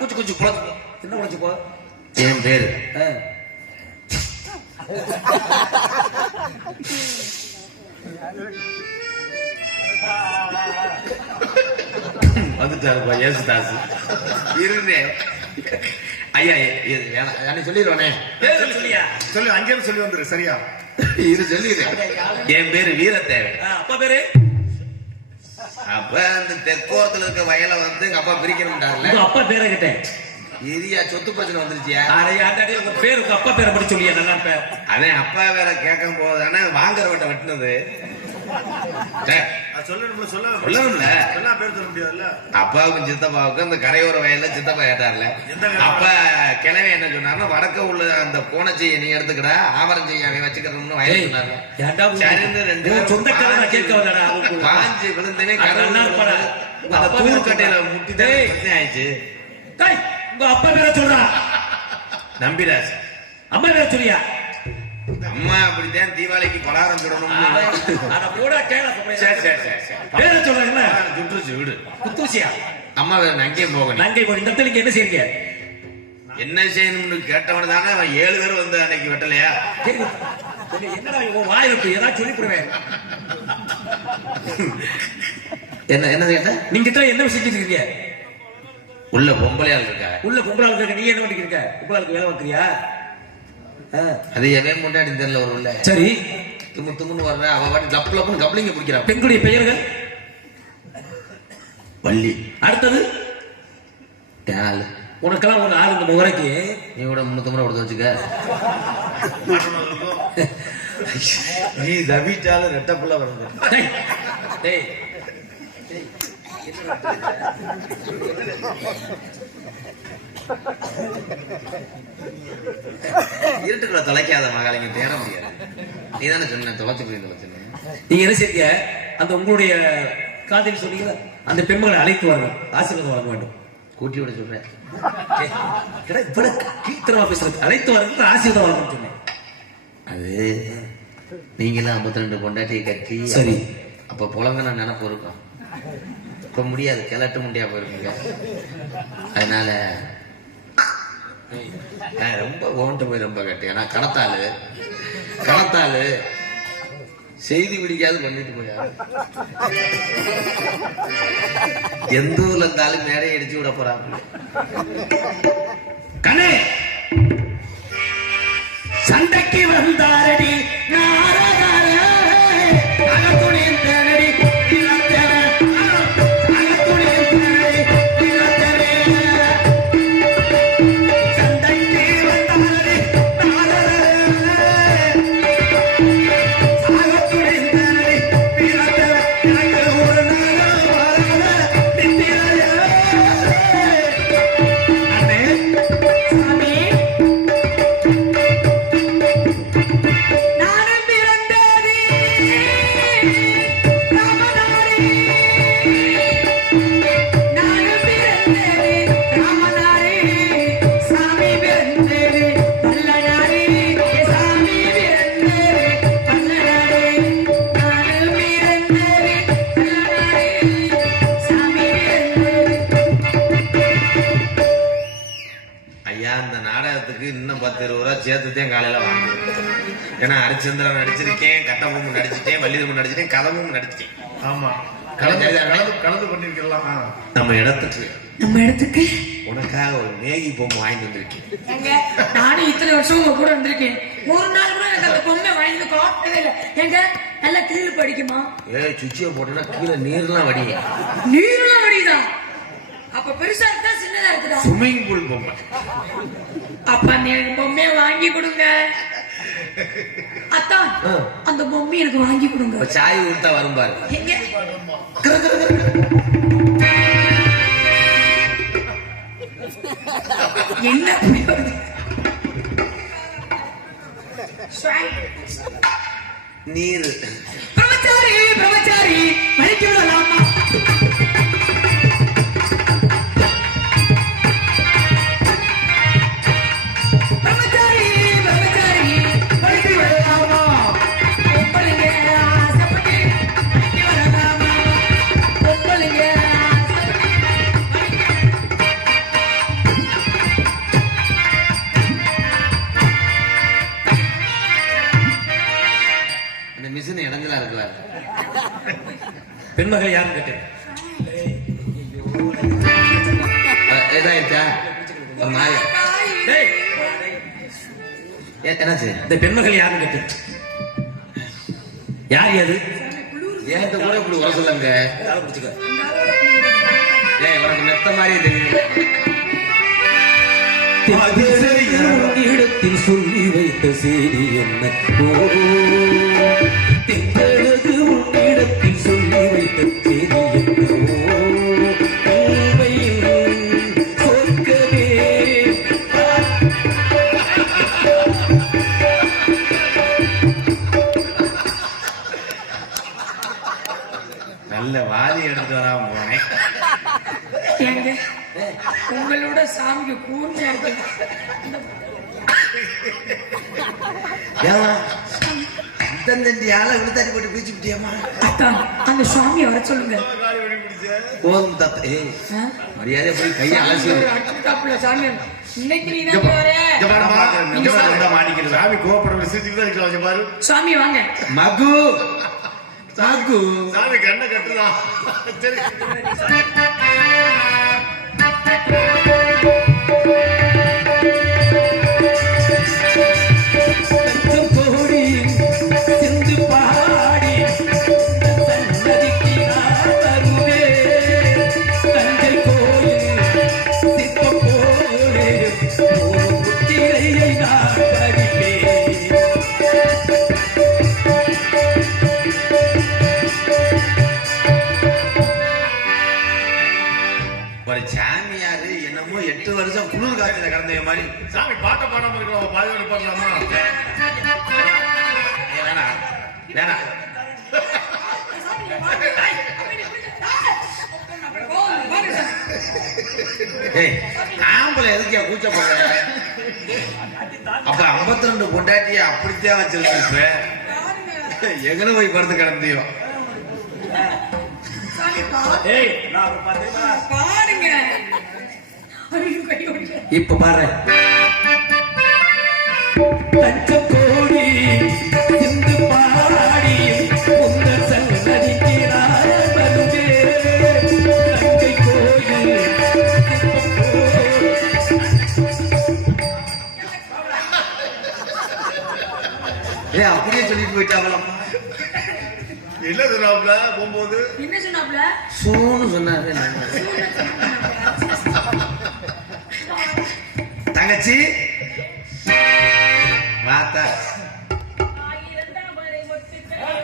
குச்சு குச்சு என்ன குடிச்சு போ. என் பேரு வந்துட்டாருப்பா ஏசுதாஸ். இருந்தேன் ஐயா, சொல்லிடுவானே. சொல்லியா? சொல்லு, அங்கே சொல்லி வந்துரு. சரியா இரு சொல்லிடுறேன். என் பேரு வீரத்தேவை. அப்பா பேரு? அப்ப அந்த தெற்கோரத்துல இருக்க வயலை வந்து எங்க அப்பா பிரிக்கணும்ட்டாங்கல்ல. அப்பா பேரை கிட்டேன். இரியா சொத்து பிரச்சனை வந்துருச்சியா? உங்க பேரு உங்க அப்பா பேரை படி சொல்லியா? நல்லா இருப்ப. அதே அப்பா வேற கேட்கும் போதுதானே வாங்குறவட்ட வெட்டினது. அப்பாவுக்கும் சித்தப்பாவுக்கும் அந்த கரையோர வயல்ல சித்தப்பா கேட்டார்ல. அப்ப கிழமை என்ன சொன்னாருன்னா, வடக்க உள்ள அந்த கோணச்செய்ய நீ எடுத்துக்கிற, ஆவரம் செய்ய வச்சுக்கிறோம்னு வயல் சொன்னாரு. பாஞ்சு விழுந்தனே தூர்கட்டையில முட்டி ஆயிடுச்சு. உங்க அப்பா பேரை சொல்றா? நம்பிராஜ். அம்மா பேரை சொல்லியா? அம்மா அப்படித்தான் தீபாவளிக்கு பலாரம் சுடணும். பேரை சொல்றாங்க. சுற்றுச்சு வீடு குத்தூசியா? அம்மா வேற நங்கே போகணும். நங்கை போக இந்த இடத்துல என்ன செய்யுங்க? என்ன செய்யணும்னு கேட்டவன தானே அவன் 7 பேர் வந்து அன்னைக்கு வெட்டலையா? என்னடா வாயில ஏதாவது சொல்லிவிடுவேன். என்ன கேட்ட? நீங்க என்ன செஞ்சுட்டு இருக்கீங்க? உள்ள பொம்பளையாள் இருக்கா? உள்ள பொம்பளையாள் இருக்க. நீ என்ன பண்ணிட்டு இருக்க? பொம்பளையாளுக்கு வேலை பார்க்கறியா? அது எவன் முன்னாடி தெரியல. ஒரு உள்ள சரி தும்மு தும்முன்னு வர்ற அவ வாட்டி கப்லப்புன்னு கப்ளிங்க பிடிக்கிறா. பெண்களுடைய பெயர்கள்? வள்ளி. அடுத்தது ஆள். உனக்கெல்லாம் ஒரு ஆள் இந்த முகரைக்கு நீ கூட 300 முறை கொடுத்து வச்சுக்க. நீ தவிட்டாலும் ரெட்டப்புள்ள வருது. இருட்டுக்குள்ள தொலைக்காத மகாலிங்க தேட முடியாது. நீ தானே சொன்ன தொலைச்சு போய் தொலைச்சு. நீங்க என்ன செய்ய? அந்த உங்களுடைய காதலி சொன்னீங்க, அந்த பெண்களை அழைத்து வாங்க, ஆசீர்வாதம் வழங்க வேண்டும். கூட்டி விட சொல்றேன். கீர்த்தனமா பேசுறது. அழைத்து வாங்க, ஆசீர்வாதம் வழங்க சொன்னேன். அது நீங்களாம் 52 பொண்டாட்டியை கட்டி சரி அப்ப புலங்க நான் நினைப்பு இருக்கும். இப்ப முடியாது, கிளட்டு முடியா போயிருக்குங்க. அதனால ரொம்ப ஓண்டு போய் ரொம்ப கட்டி. ஆனா கணத்தாலு செய்தி பிடிக்காது பண்ணிட்டு போயாரு. எந்த ஊர்ல இருந்தாலும் மேடையை அடிச்சு விட போறாங்க. கண்ணே சண்டைக்கு வந்தாரடி ஏன்னா ஹரிச்சந்திரன் நடிச்சிருக்கேன், கட்டபொம்மன் நடிச்சிட்டேன், வள்ளிதம்மன் நடிச்சிட்டேன், கதவும் நடிச்சிட்டேன். ஆமா, கலந்து கலந்து கலந்து பண்ணிருக்கலாம். நம்ம இடத்துக்கு உனக்காக ஒரு மேகி பொம்மை வாங்கிட்டு வந்திருக்கேன். நானும் இத்தனை வருஷம் உங்க கூட வந்திருக்கேன், ஒரு நாள் கூட எனக்கு அந்த பொம்மை வாங்கி காட்டவே இல்லை. எங்க நல்லா கீழே படிக்குமா? சுவிட்சிய போட்டோன்னா கீழே நீர்லாம் வடியும். நீர்லாம் வடிதான். அப்ப பெருசா இருக்கா சின்னதா இருக்குதா? ஸ்விம்மிங் பூல் பொம்மை. அப்ப எனக்கு பொம்மையை வாங்கி கொடுங்க. அத்தான் அந்த பொம்மை எனக்கு வாங்கி கொடுங்க. சாய் ஊர்த்தா வரும் பாரு. எங்க என்ன நீர் பிரம்மச்சாரி பிரம்மச்சாரி மறைக்க விடலாமா? பிரம்மச்சாரி பிரம்மச்சாரி மறைக்க விடலாமா? பொம்பளைங்க ஆசைப்பட்டு மறைக்க விடலாமா? பொம்பளைங்க மிஷின் இடைஞ்சலா இருக்குல்ல. பெண்மகள் யாருன்னு கேட்டேன். இதாயிடுச்சா? டேய், என்னாச்சு? இந்த பெண்மகள் யாருன்னு கேட்டேன். யார் அது? ஏன்ட்ட கூட இப்படி வர சொல்லுங்க. உனக்கு மெத்த மாதிரி தெரியும். இடத்தில் சொல்லி வைத்த செய்தி என்ன? திங்களது இடத்தில் சொல்லி வைத்த செய்தி சொற்கவே. நல்ல வாதி எடுத்து வராம போனேன். எங்க உங்களோட சாமிக்கு கூர்மையா இருக்கு. ஆளை விழுத்தாடி போட்டு பீச்சு விட்டியாமா? அத்தான் அந்த சுவாமியை வர சொல்லுங்க. போதும் தத்த. மரியாதை போய் கையை அலசி சாமி இன்னைக்கு நீ தான் மாட்டிக்கிறது. சாமி கோபப்பட சிரிச்சுட்டு தான் இருக்கலாம் பாரு. சாமி வாங்க. மகு மகு சாமி கண்ணை கட்டுதான். சரி ஒரு சாமியாரு என்னமோ 8 வருஷம் குளிர் காய்ச்சல கடந்த மாதிரி சாமி பாட்ட பாடாம இருக்கலாம். பாதி பாடலாமா? வேணா வேணா. ஆம்பளை எதுக்கே கூச்சப்படுற? அப்ப 52 பொண்டாட்டிய அப்படித்தான் வச்சிருக்க. எங்கன போய் படுத்து கிடந்தியோ? இப்ப பாரு. தஞ்சம் கோடி சிந்து பாடி உங்கள் சன்னதிக்கு நான் வருவே. தஞ்சை கோயில் அப்படியே சொல்லிட்டு போயிட்டாங்களாம். என்ன சொன்னாப்ல போகும்போது? என்ன சொன்னாப்ல? சூன்னு சொன்னாரு. தங்கச்சி வாத்தா ஆயிரம் தாமரை ஒட்டுக்களே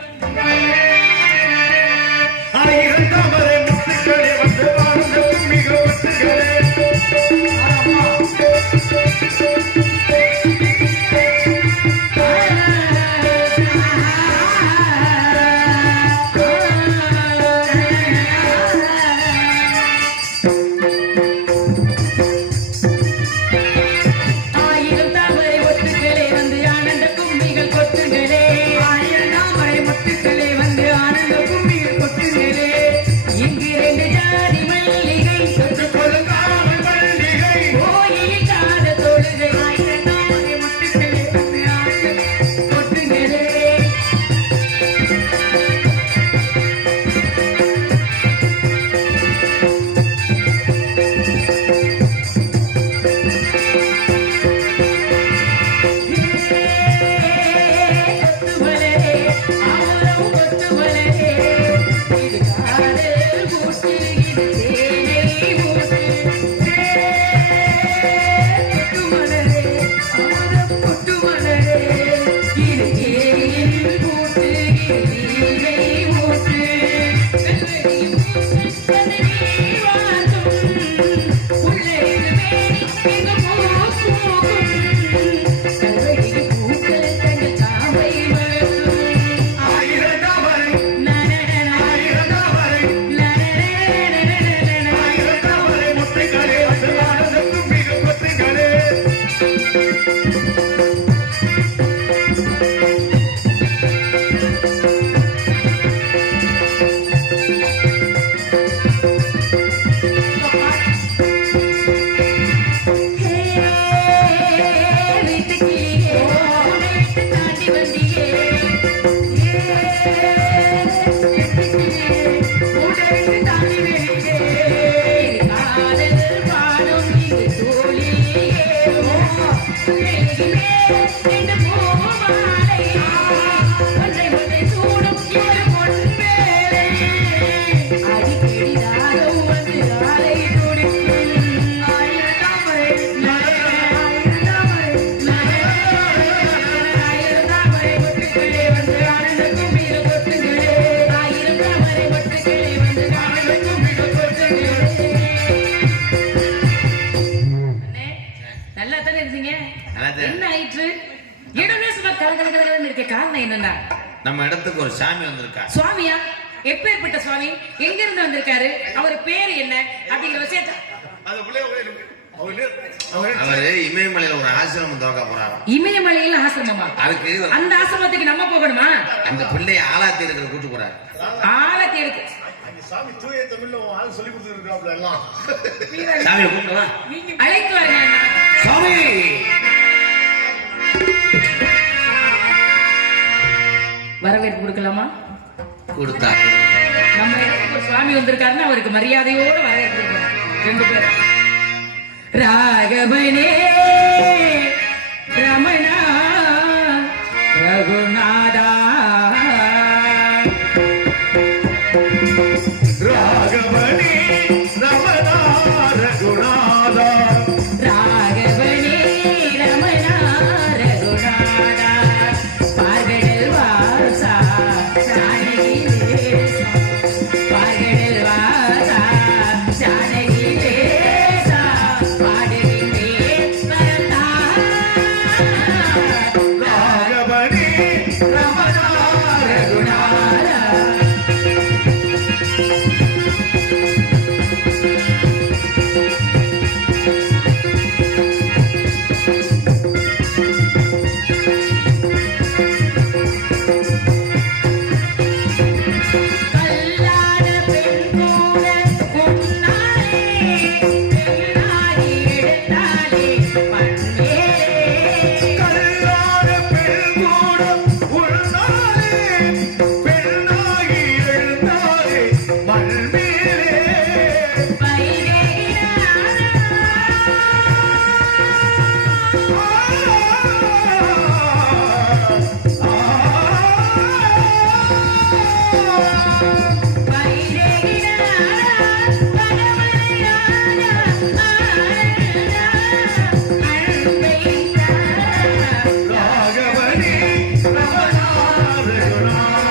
வந்து ஆனந்த என்னன்னா நம்ம இடத்துக்கு ஒரு சாமி வந்திருக்கா. சுவாமியா? எப்பேற்பட்ட சுவாமி? எங்க இருந்து வந்திருக்காரு? அவர் பேரு என்ன அப்படிங்கிற விஷயத்த அவரு இமயமலையில ஒரு ஆசிரமம் துவக்க போறாரு. இமயமலையில ஆசிரமமா? அதுக்கு அந்த ஆசிரமத்துக்கு நம்ம போகணுமா? அந்த பிள்ளைய ஆலாத்தி இருக்கிற கூட்டு போறாரு. ஆலத்தி எடுக்க சாமி தூய தமிழ்ல ஆள் சொல்லி கொடுத்துருக்காப்ல எல்லாம். சாமியை கூப்பிடலாம். அழைத்து வரேன். சாமி வரவேற்பு கொடுக்கலாமா? கொடுத்தா நம்ம இடத்துக்கு ஒரு சுவாமி வந்திருக்காருன்னா அவருக்கு மரியாதையோட வரவேற்பு கொடுக்கணும். 2 பேரும். ராகவனே ரமணா ரகுநாதா ராகவனே ரமணா ரகுநாதா ராகவனே ரமணா ரகுநாதா பார்கடல் வாசா ஜானகி தேசா பார்கடல் வாசா ஜானகி தேசா பாடுகின்றேன் வரதா ராகவனே ரமணா ரகுநாதா கல்லாத பெண் கூட உன்னாலே பெண்ணாகி எடுத்தாலே மண்ணேலே கல்லாத பெண் கூட உன்னாலே பெண்ணாகி எழுந்தாலே மண் மேலே ராகவனே ரமணா ரகுநாதா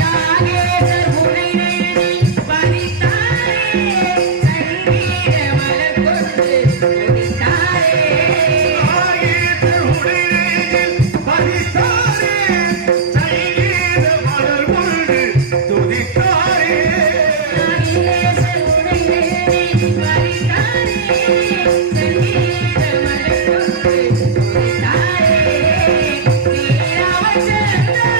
யாகேசர் முனை நெஞ்சில் பறித்தாரே சங்கீத மலர் கொண்டு துதித்தாரே ஆயேசர் உடையில் பதித்தாரே சங்கீத மலர் கொண்டு துதித்தாரே யாகேசர் முனை நெஞ்சில் பறித்தாரே சங்கீத மலர் கொண்டு துதித்தாரே வீரவச்சந்தா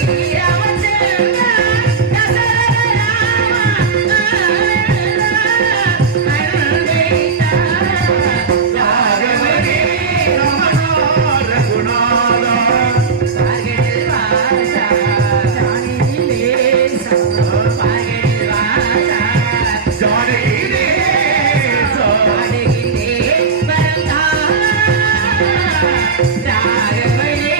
வீரவச்சந்தா தசரத ராமா அருள்வைத்தா ராகவனே ரமணா ரகுநாதா பார்கடல் வாசா ஜானகி தேசா பார்கடல் வாசா ஜானகி தேசா பாடுகின்றேன் வரதா ராகவனே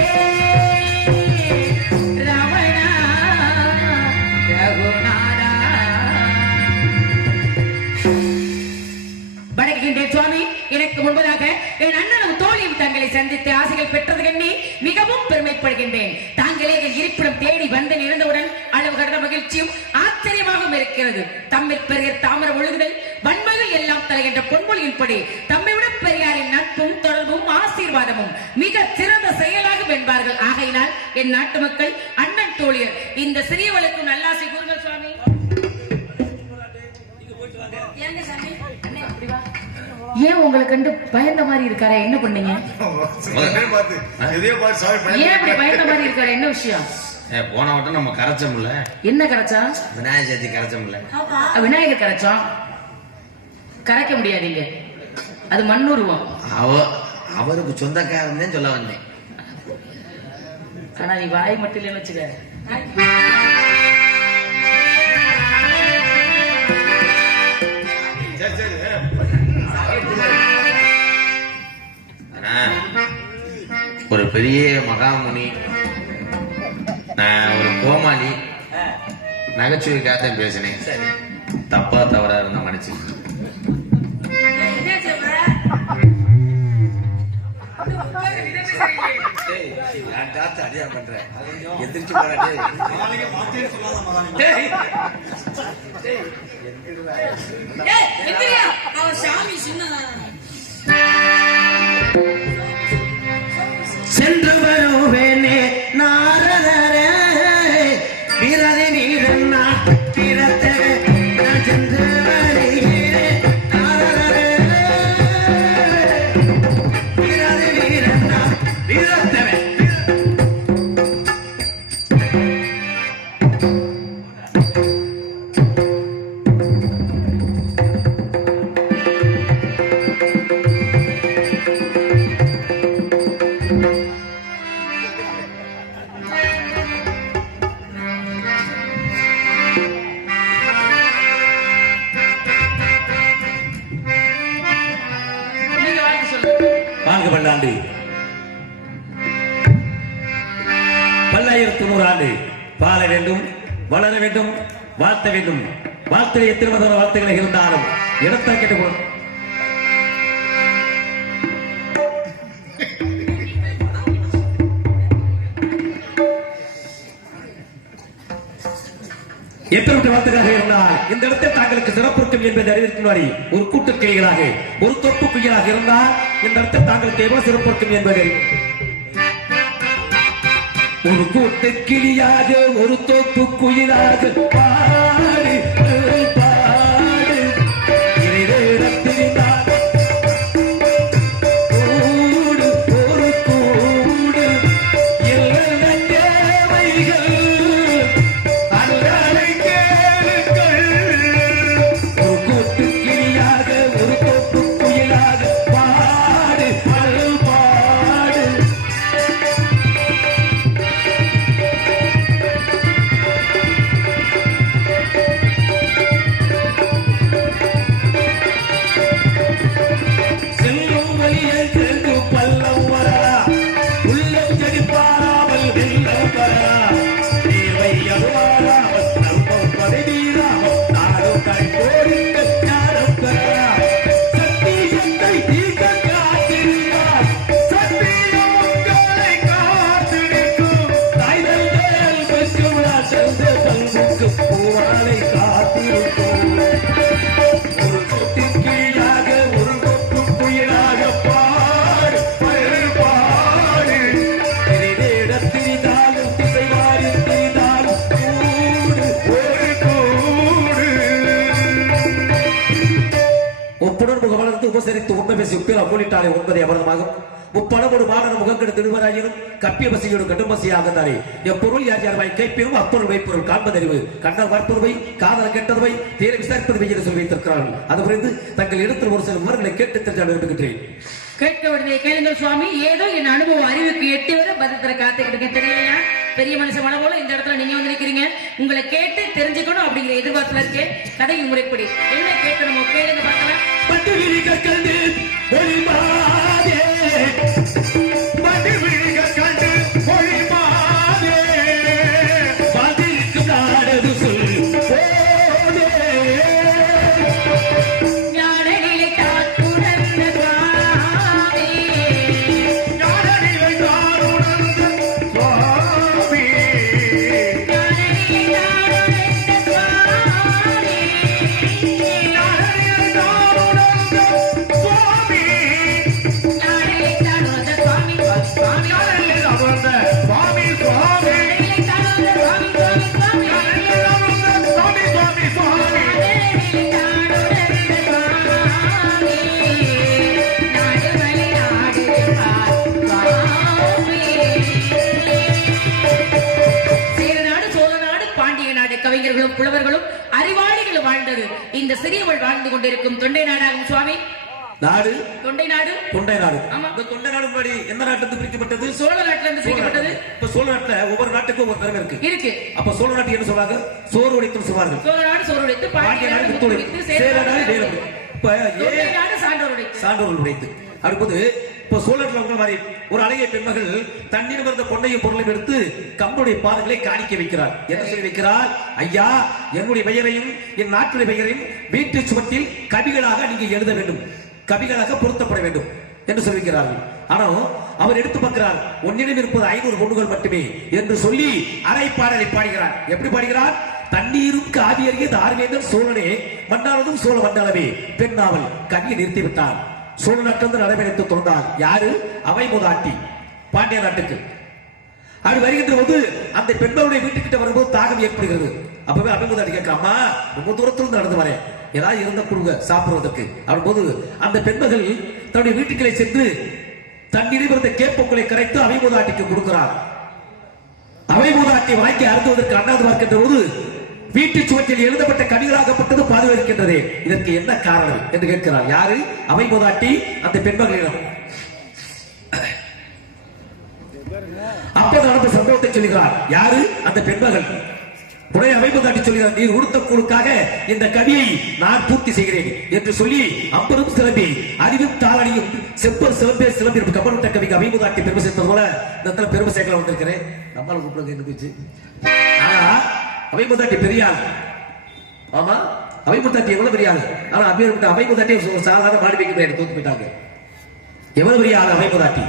ரமணா ரகுநாதா. வணங்குகின்றேன் சுவாமி. எனக்கு முன்பதாக என் அண்ணனும் தோழியும் தங்களை சந்தித்து ஆசைகள் பெற்றது எண்ணி மிகவும் பெருமைப்படுகின்றேன். தாங்களே என் இருப்பிடம் தேடி வந்து நிறந்தவுடன் அளவு கடந்த மகிழ்ச்சியும் ஆச்சரியமாகவும் இருக்கிறது. தம்மில் பெரிய தாமர ஒழுகுதல் வன்மைகள் எல்லாம் தலைகின்ற பொன்மொழியின்படி தம்மை விட பெரியாரின் நட்பும் தொடர்பும் ஆசீர்வாதமும் மிக சிறந்த செயலாகும் என்பார்கள். ஆகையினால் என் நாட்டு மக்கள் அண்ணன் தோழியர் இந்த சிறியவளுக்கும் நல்லாசை கூறுங்கள் சுவாமி. ஏங்க சாமி? அண்ணே, இப்படி வா. ஏன் உங்களை கண்டு பயந்த மாதிரி இருக்காரே, என்ன பண்ணீங்க? எதையோ பார்த்து சாமி ஏன் இப்படி பயந்த மாதிரி இருக்காரு, என்ன விஷயம்? போன வட்டம் நம்ம கரைச்சோம்ல, என்ன கரைச்சா? விநாயகர் சதுர்த்தி கரைச்சோம்ல. விநாயகர் கரைச்சோம். கரைக்க முடியாதீங்க, அது மண்ணுருவம். அவருக்கு சொந்தக்காரன் சொல்ல வந்தேன். ஆனா நீ வாய் மட்டும் இல்லைன்னு வச்சுக்க. சரி பெரிய மகாமுனி, நான் ஒரு கோமாளி, நகைச்சுவைக்காக பேசினேன். தப்பா தவறா இருந்த மன்னிச்சு. அடியா பண்றேன் எந்திரிச்சு சென்று வருவேனே நாரதரே வீரதி வீரன் நாட்டிரத்தே நான் சென்று வருகிறேன் நாரதரே வீரதி வீரன் வீரத்தவே. வாழ்க பல்லாண்டு, பல்லாயிரத்து 100 ஆண்டு வாழ வேண்டும், வளர வேண்டும், வாழ்த்த வேண்டும். வாழ்த்துல எத்தனை விதமான வார்த்தைகளை இருந்தாலும் இடத்தை கேட்டுக்கொள்ளும். எப்பேற்பட்ட வார்த்தைகளாக இருந்தால் இந்த இடத்தில் தாங்களுக்கு சிறப்பு இருக்கும் என்பதை அறிவிக்கும்படி ஒரு கூட்டு கிளிகளாக ஒரு தொப்பு குயிலாக இருந்தால் இந்த இடத்தில் தாங்களுக்கு எவ்வளவு சிறப்பு இருக்கும் என்பதை ஒரு கூட்டு கிளியாக ஒரு தொப்பு குயிலாக பாடி பாடு கூடு ஒரு கூடு எல்லா தேவைகள் உபசரித்து உண்மை பேசி உப்பில் அம்மொழிட்டாலே உண்பதை அபரதமாகும். முப்படமோடு மாணவ முகங்கெடு திருவராயினும் கப்பிய பசியோடு கட்டுமசியாகத்தானே எப்பொருள் யார் யார் வாய் கேட்பியும் அப்பொருள் வைப்பொருள் காண்பதறிவு கண்ணர் பார்ப்பதுவை காதல் கெட்டதுவை தீர விசாரிப்பது என்று சொல்லி வைத்திருக்கிறார்கள். அது புரிந்து தங்கள் இடத்தில் ஒரு சில விவரங்களை கேட்டு தெரிஞ்சால் விரும்புகின்றேன். கேட்க விடுதலை கேளுங்கள் சுவாமி. ஏதோ என் அனுபவம் அறிவுக்கு எட்டி வர பதில் காத்துக்கிட்டு தெரியலையா? பெரிய மனுஷன் மன போல இந்த இடத்துல நீங்க வந்து நிக்கிறீங்க. உங்களை கேட்டு தெரிஞ்சுக்கணும் அப்படிங்கிற எதிர்பார்ப்புல இருக்கே. கதை முறைப்படி என்ன கேட்கணுமோ கேளுங்க பார்க்கலாம். பட்டு விழிகள் கண்டு ஒளிமாதே பட்டு விழிகள் கண்டு ஒளிமாதே பதிலுக்கு நாடது சொல் போதே ஞானநிலை காத்துணர்ந்த சுவாமி ஞானநிலை காத்துணர்ந்த சுவாமி ஞானநிலை காத்துணர்ந்த சுவாமி ஞானநிலை காத்துணர்ந்த சுவாமி ஞானநிலை காத்துணர்ந்த சுவாமி சுவாமி ஞானநிலை காத்துணர்ந்த சுவாமி சுவாமி ஞானநிலை காத்துணர்ந்த சுவாமி சுவாமி ஞானநிலை காத்துணர்ந்த சுவாமி சுவாமி சுவாமி ஞானநிலை காத்துணர்ந்த சுவாமி நாடுமலை நாடு சுவாமி. சேரநாடு சோழநாடு பாண்டிய நாடு கவிஞர்களும் புலவர்களும் அறிவாளிகளும் வாழ்ந்தது இந்த சிறியவள் வாழ்ந்து கொண்டிருக்கும் தொண்டை நாடாகும் சுவாமி. நாடு தொண்டை நாடு தொண்டை நாடு. ஆமா. இந்த தொண்டை நாடு முன்னாடி எந்த நாட்டிலிருந்து பிரிக்கப்பட்டது? சோழ நாட்டுல இருந்து பிரிக்கப்பட்டது. இப்ப சோழ நாட்டுல ஒவ்வொரு நாட்டுக்கும் ஒரு திறமை இருக்கு. இருக்கு. அப்ப சோழ நாட்டு என்ன சொல்றாங்க? சோறு உடைத்தும் சொல்வார்கள். சோழ நாடு சோறு உடைத்து பாண்டிய நாடு முத்து உடைத்து சேர நாடு வேறு. இப்ப தொண்டை நாடு சான்றோர் உடைத்து சான்றோர்கள் உடைத்து அடுப்பது இப்ப சோழர்கள் உள்ள மாதிரி ஒரு அழகிய பெண்மகள் தண்ணீர் வந்த பொண்ணையும் பொருளையும் எடுத்து கம்பனுடைய பாதங்களை காணிக்க வைக்கிறார். என்ன சொல்லி வைக்கிறார்? ஐயா, என்னுடைய பெயரையும் என் நாட்டுடைய பெயரையும் வீட்டு சுவற்றில் கவிகளாக நீங்க எழுத வேண்டும், கவிகளாக பொருத்தப்பட வேண்டும் என்று சொல்லிக்கிறார்கள். ஆனால் அவர் எடுத்து பார்க்கிறார், உன்னிடம் இருப்பது 500 பொண்ணுகள் மட்டுமே என்று சொல்லி அரை பாடலை பாடுகிறார். எப்படி பாடுகிறார்? தண்ணீருக்கு ஆவியறிய தார்மேந்தன் சோழனே, மன்னானதும் சோழ மண்டலமே, பெண்ணாவல் கவியை நிறுத்திவிட்டார். சோழ நாட்டிலிருந்து நடைபெற்று தொடர்ந்தார். யாரு? அவை மூதாட்டி, பாண்டிய நாட்டுக்கு. அப்படி வருகின்ற போது அந்த பெண்களுடைய வீட்டுக்கிட்ட வரும்போது தாகம் ஏற்படுகிறது. அப்பவே அவை மூதாட்டி கேட்கலாமா, ரொம்ப தூரத்திலிருந்து நடந்து வரேன், ஏதாவது இருந்த கொடுங்க சாப்பிடுவதற்கு. அப்படின்போது அந்த பெண்மகள் தன்னுடைய வீட்டுக்களை சென்று தண்ணீரில் இருந்த கேப்பொக்களை கரைத்து அவை மூதாட்டிக்கு கொடுக்கிறார். அவை மூதாட்டி வாங்கி அருந்துவதற்கு அண்ணாந்து பார்க்கின்ற போது வீட்டு சுவற்றில் எழுதப்பட்ட கவிகளாகப்பட்டது பாதுகாக்கின்றது. இதற்கு என்ன காரணம் என்று கேட்கிறார். யாரு? அவை மூதாட்டி அந்த பெண்மகளிடம். அப்போது நடந்த சம்பவத்தை சொல்கிறார். யாரு? அந்த பெண்மகள். உடனே அவை மூதாட்டி சொல்கிறார், நீர் உடுத்த கூழுக்காக இந்த கவியை நான் பூர்த்தி செய்கிறேன் என்று சொல்லி அம்பரும் சிலம்பி அறிவும் தாளடியும் செப்பர் சிலம்பே சிலம்பி கம்பனட்ட கவிக்கு அவை மூதாட்டி பெருமை சேர்த்தது போல இந்த இடத்துல பெருமை சேர்க்கல வந்திருக்கிறேன். நம்மளால கூப்பிடுறது என்ன போச்சு? ஆனா அவை மூதாட்டி பெரிய ஆள். ஆமா, அவை மூதாட்டி எவ்வளவு பெரிய ஆள். ஆனா அப்பேற்பட்ட அவை மூதாட்டி ஒரு சாதாரண மாடி வைக்க தோத்து போயிட்டாங்க. எவ்வளவு பெரிய ஆள் அவை மூதாட்டி.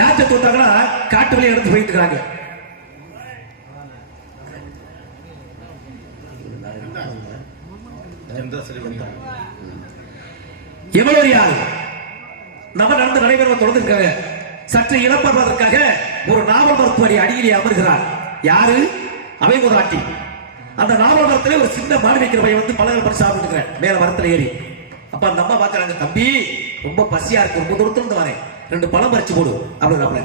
யார்கிட்ட தோத்தாங்கன்னா காட்டு வழியை எடுத்து போயிட்டு இருக்காங்க. எவ்வளவு பெரிய ஆள். நம்ம நடந்து நடைபெற தொடர்ந்து இருக்காங்க. சற்று இழப்பதற்காக ஒரு நாவல் மருத்துவடி அடியிலே அமர்கிறார். யாரு? அவை மூதாட்டி. அந்த நாவல் மரத்திலே ஒரு சின்ன மாடு வைக்கிற பையன் வந்து பழங்கள் பறிச்சு சாப்பிட்டு மேல மரத்துல ஏறி. அப்ப அந்த அம்மா பாக்குறாங்க, தம்பி ரொம்ப பசியா இருக்கு, ரொம்ப தூரத்துல வரேன், 2 பழம் பறிச்சு போடு அப்படிங்கிறாப்ல.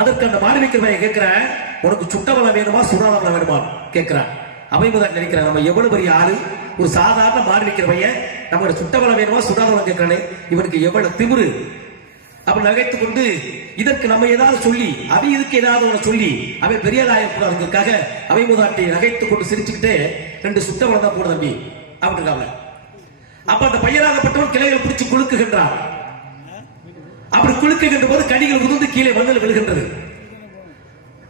அதற்கு அந்த மாடு வைக்கிற பையன் கேட்கிறேன், உனக்கு சுட்டவளம் வேணுமா சுடாதவளம் வேணுமா கேட்கிறான். அவை மூதாட்டி நினைக்கிறான், நம்ம எவ்வளவு பெரிய ஆளு, ஒரு சாதாரண மாடு வைக்கிற பையன் நம்மளோட சுட்டவளம் வேணுமா சுடாதவளம் கேட்கிறானே, இவனுக்கு எவ்வளவு திமிரு அப்படி நகைத்துக் கொண்டு இதற்கு நம்ம ஏதாவது சொல்லி அவை இதுக்கு ஏதாவது ஒன்று சொல்லி அவை பெரியதாயக்கூடாதுக்காக அவை மூதாட்டி நகைத்துக் கொண்டு சிரிச்சுக்கிட்டே 2 சுட்டவளம் தான் போடு தம்பி அப்படின்றாங்க. அப்ப அந்த பையனாகப்பட்டவன் கிளைகளை பிடிச்சு குலுக்குகின்றான். அப்படி குலுக்குகின்ற போது கடிகள் உதிர்ந்து கீழே மண்ணில் விழுகின்றது.